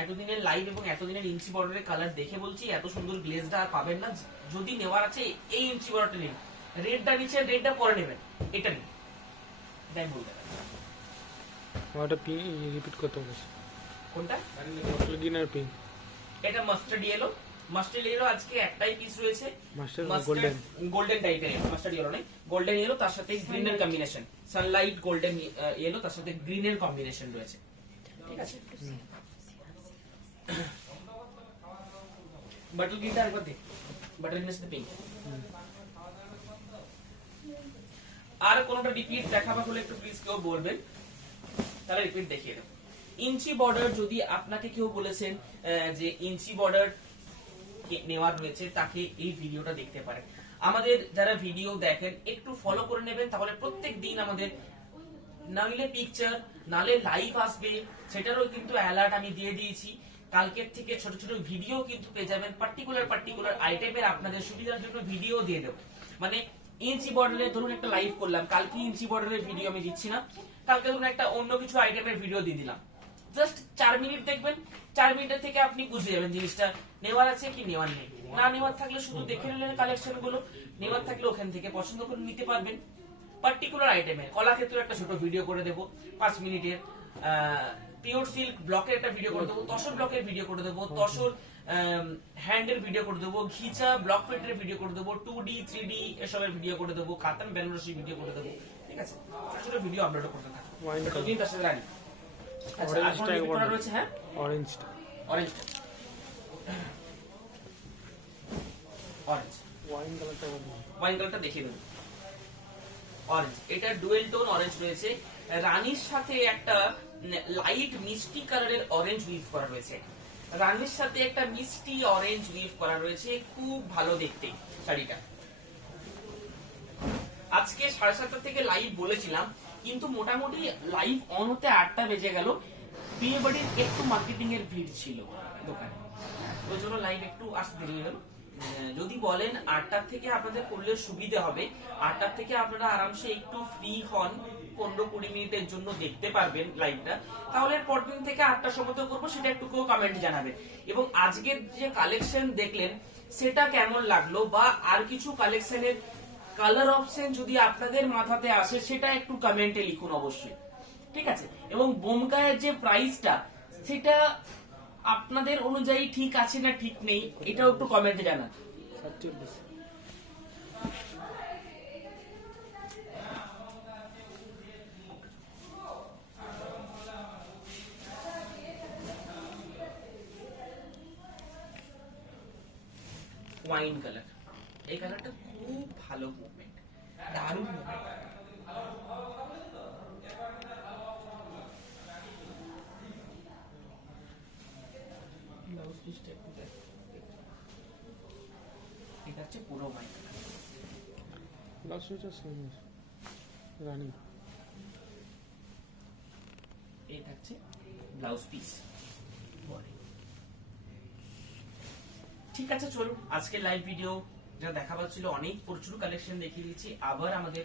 এতদিনের লাইভ এবং এতদিনের ইঞ্চি বর্ডারের কালার দেখে বলছি, এত সুন্দর গ্লেজটা আর পাবেন না। যদি নেওয়ার আছে এই ইঞ্চি বর্ডারটা নিন, রেডটা নিচ্ছেন রেডটা পরে নেবেন, এটা নিন, এটাই বলতে ওটা পিঙ্ক রিপিট করতে বলেছে। কোনটা? বটল গ্রিন আর পিঙ্ক। এটা মাস্টার্ড ইয়েলো, মাস্টার্ড ইয়েলো আজকে একটাই পিস রয়েছে, মাস্টার মাস্টার্ড গোল্ডেন গোল্ডেন টাইপের, মাস্টার্ড ইয়েলো নয়, গোল্ডেন ইয়েলো তার সাথে গ্রিনের কম্বিনেশন, সানলাইট গোল্ডেন ইয়েলো তার সাথে গ্রিনের কম্বিনেশন রয়েছে, ঠিক আছে। বাটল গ্রিনটা একবার দেখ, বাটল গ্রিনের সাথে পিঙ্ক। আর কোনটা রিপিট দেখাবা হলে একটু প্লিজ কেউ বলবেন, তাহলে রিপিট দেখিয়ে দেব। ইঞ্চি বর্ডার যদি আপনাকে কেউ বলেছেন যে ইঞ্চি বর্ডার নেওয়ার রয়েছে, তাকে এই ভিডিওটা দেখতে পারেন। আমাদের যারা ভিডিও দেখেন একটু ফলো করে নেবেন, তাহলে প্রত্যেক দিন আমাদের নাহলে পিকচার নালে লাইভ আসবে, সেটারও কিন্তু অ্যালার্ট আমি দিয়ে দিয়েছি। কালকের থেকে ছোট ছোট ভিডিও কিন্তু পেয়ে যাবেন, পার্টিকুলার আইটেমের আপনাদের সুবিধার জন্য ভিডিও দিয়ে দেবো। মানে ইঞ্চি বর্ডারে ধরুন একটা লাইভ করলাম, কালকে ইঞ্চি বর্ডারের ভিডিও আমি দিচ্ছি না, কালকে ধরুন একটা অন্য কিছু আইটেমের ভিডিও দিয়ে দিলাম, জাস্ট 4 মিনিট দেখবেন, 4 মিনিটের থেকে আপনি বুঝে যাবেন জিনিসটা নেওয়ার আছে কি নেওয়ার নেই। না নেওয়ার থাকলে শুধু দেখে নিলেন কালেকশন গুলো, নেওয়ার থাকলে ওখান থেকে পছন্দ করে নিতে পারবেন। পার্টিকুলার আইটেমের কলাক্ষেত্রে একটা ছোট ভিডিও করে দেবো 5 মিনিটের, পিওর সিল্ক ব্লকের একটা ভিডিও করে দেবো, তসর ব্লকের ভিডিও করে দেবো, তসর হ্যান্ডের ভিডিও করে দেবো, ঘিচা ব্লক প্রিন্টের ভিডিও করে দেবো, 2D 3D এসবের ভিডিও করে দেবো, কাতান বেনারসি ভিডিও করে দেবো, ঠিক আছে। ছোট ছোট ভিডিও আপলোড করতে থাকবো। Wine তো color. দিন তার সাথে রানি। আচ্ছা, আর কোন রিপিট করা রয়েছে? হ্যাঁ, অরেঞ্জটা অরেঞ্জ, অরেঞ্জ ওয়াইন কালারটা ওয়াইন কালারটা দেখিয়ে দেবো। অরেঞ্জ, এটা ডুয়েল টোন অরেঞ্জ রয়েছে, রানীর সাথে একটা লাইট মিষ্টি কালারের অরেঞ্জ উইভ করা রয়েছে, রানীর সাথে একটা মিষ্টি অরেঞ্জ উইভ করা রয়েছে, খুব ভালো দেখতে শাড়িটা। আজকে 7:30 থেকে লাইভ বলেছিলাম, কিন্তু মোটামুটি লাইভ অন হতে 8টা বেজে গেল। বিয়ে বাড়ির একটু মার্কেটিং এর ভিড় ছিল দোকানে, ওই জন্য লাইভ একটু আসতে দেরি হলো। যদি বলেন 8টার থেকে আপনাদের করলে সুবিধা হবে, 8টার থেকে আপনারা আরামসে একটু ফ্রি হন, 15-20 মিনিটের জন্য দেখতে পারবেন লাইভটা, তাহলে পরদিন থেকে 8টার সময় করবো, সেটা একটু কেউ কমেন্ট জানাবেন। এবং আজকের যে কালেকশন দেখলেন সেটা কেমন লাগলো, বা আর কিছু কালেকশনের কালার অপশন যদি আপনাদের মাথাতে আসে সেটা একটু কমেন্টে লিখুন অবশ্যই, ঠিক আছে। এবং বোমকায়ের যে প্রাইসটা সেটা আপনাদের অনুযায়ী ঠিক আছে না ঠিক নেই, এটাও একটু কমেন্টে জানান। 47 ওয়াইন কালার, এই কালারটা খুব ভালো মুভমেন্ট, দারুণ মুভমেন্ট। এটা হচ্ছে পুরো ওয়াইন কালার, ব্লাউজ সুইচটা সেম আছে রানী। এটা হচ্ছে ব্লাউজ পিস। ঠিক আছে, চলুন আজকে লাইভ ভিডিও যা দেখাবার ছিল অনেক প্রচুর কালেকশন দেখিয়ে দিচ্ছি। আবার আমাদের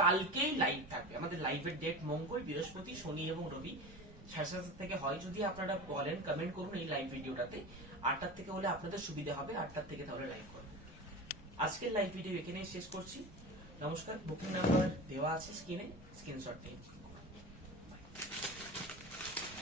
কালকেই লাইভ থাকবে, আমাদের লাইভের ডেট মঙ্গল, বৃহস্পতি, শনি এবং রবি 7:30 থেকে হয়। যদি আপনারা বলেন কমেন্ট করুন এই লাইভ ভিডিওটাতে, 8টার থেকে হলে আপনাদের সুবিধা হবে, 8টার থেকে তাহলে লাইভ করবেন। আজকের লাইভ ভিডিও এখানেই শেষ করছি। নমস্কার। বুকিং নাম্বার দেওয়া আছে স্ক্রিনে, স্ক্রিনশট নিন।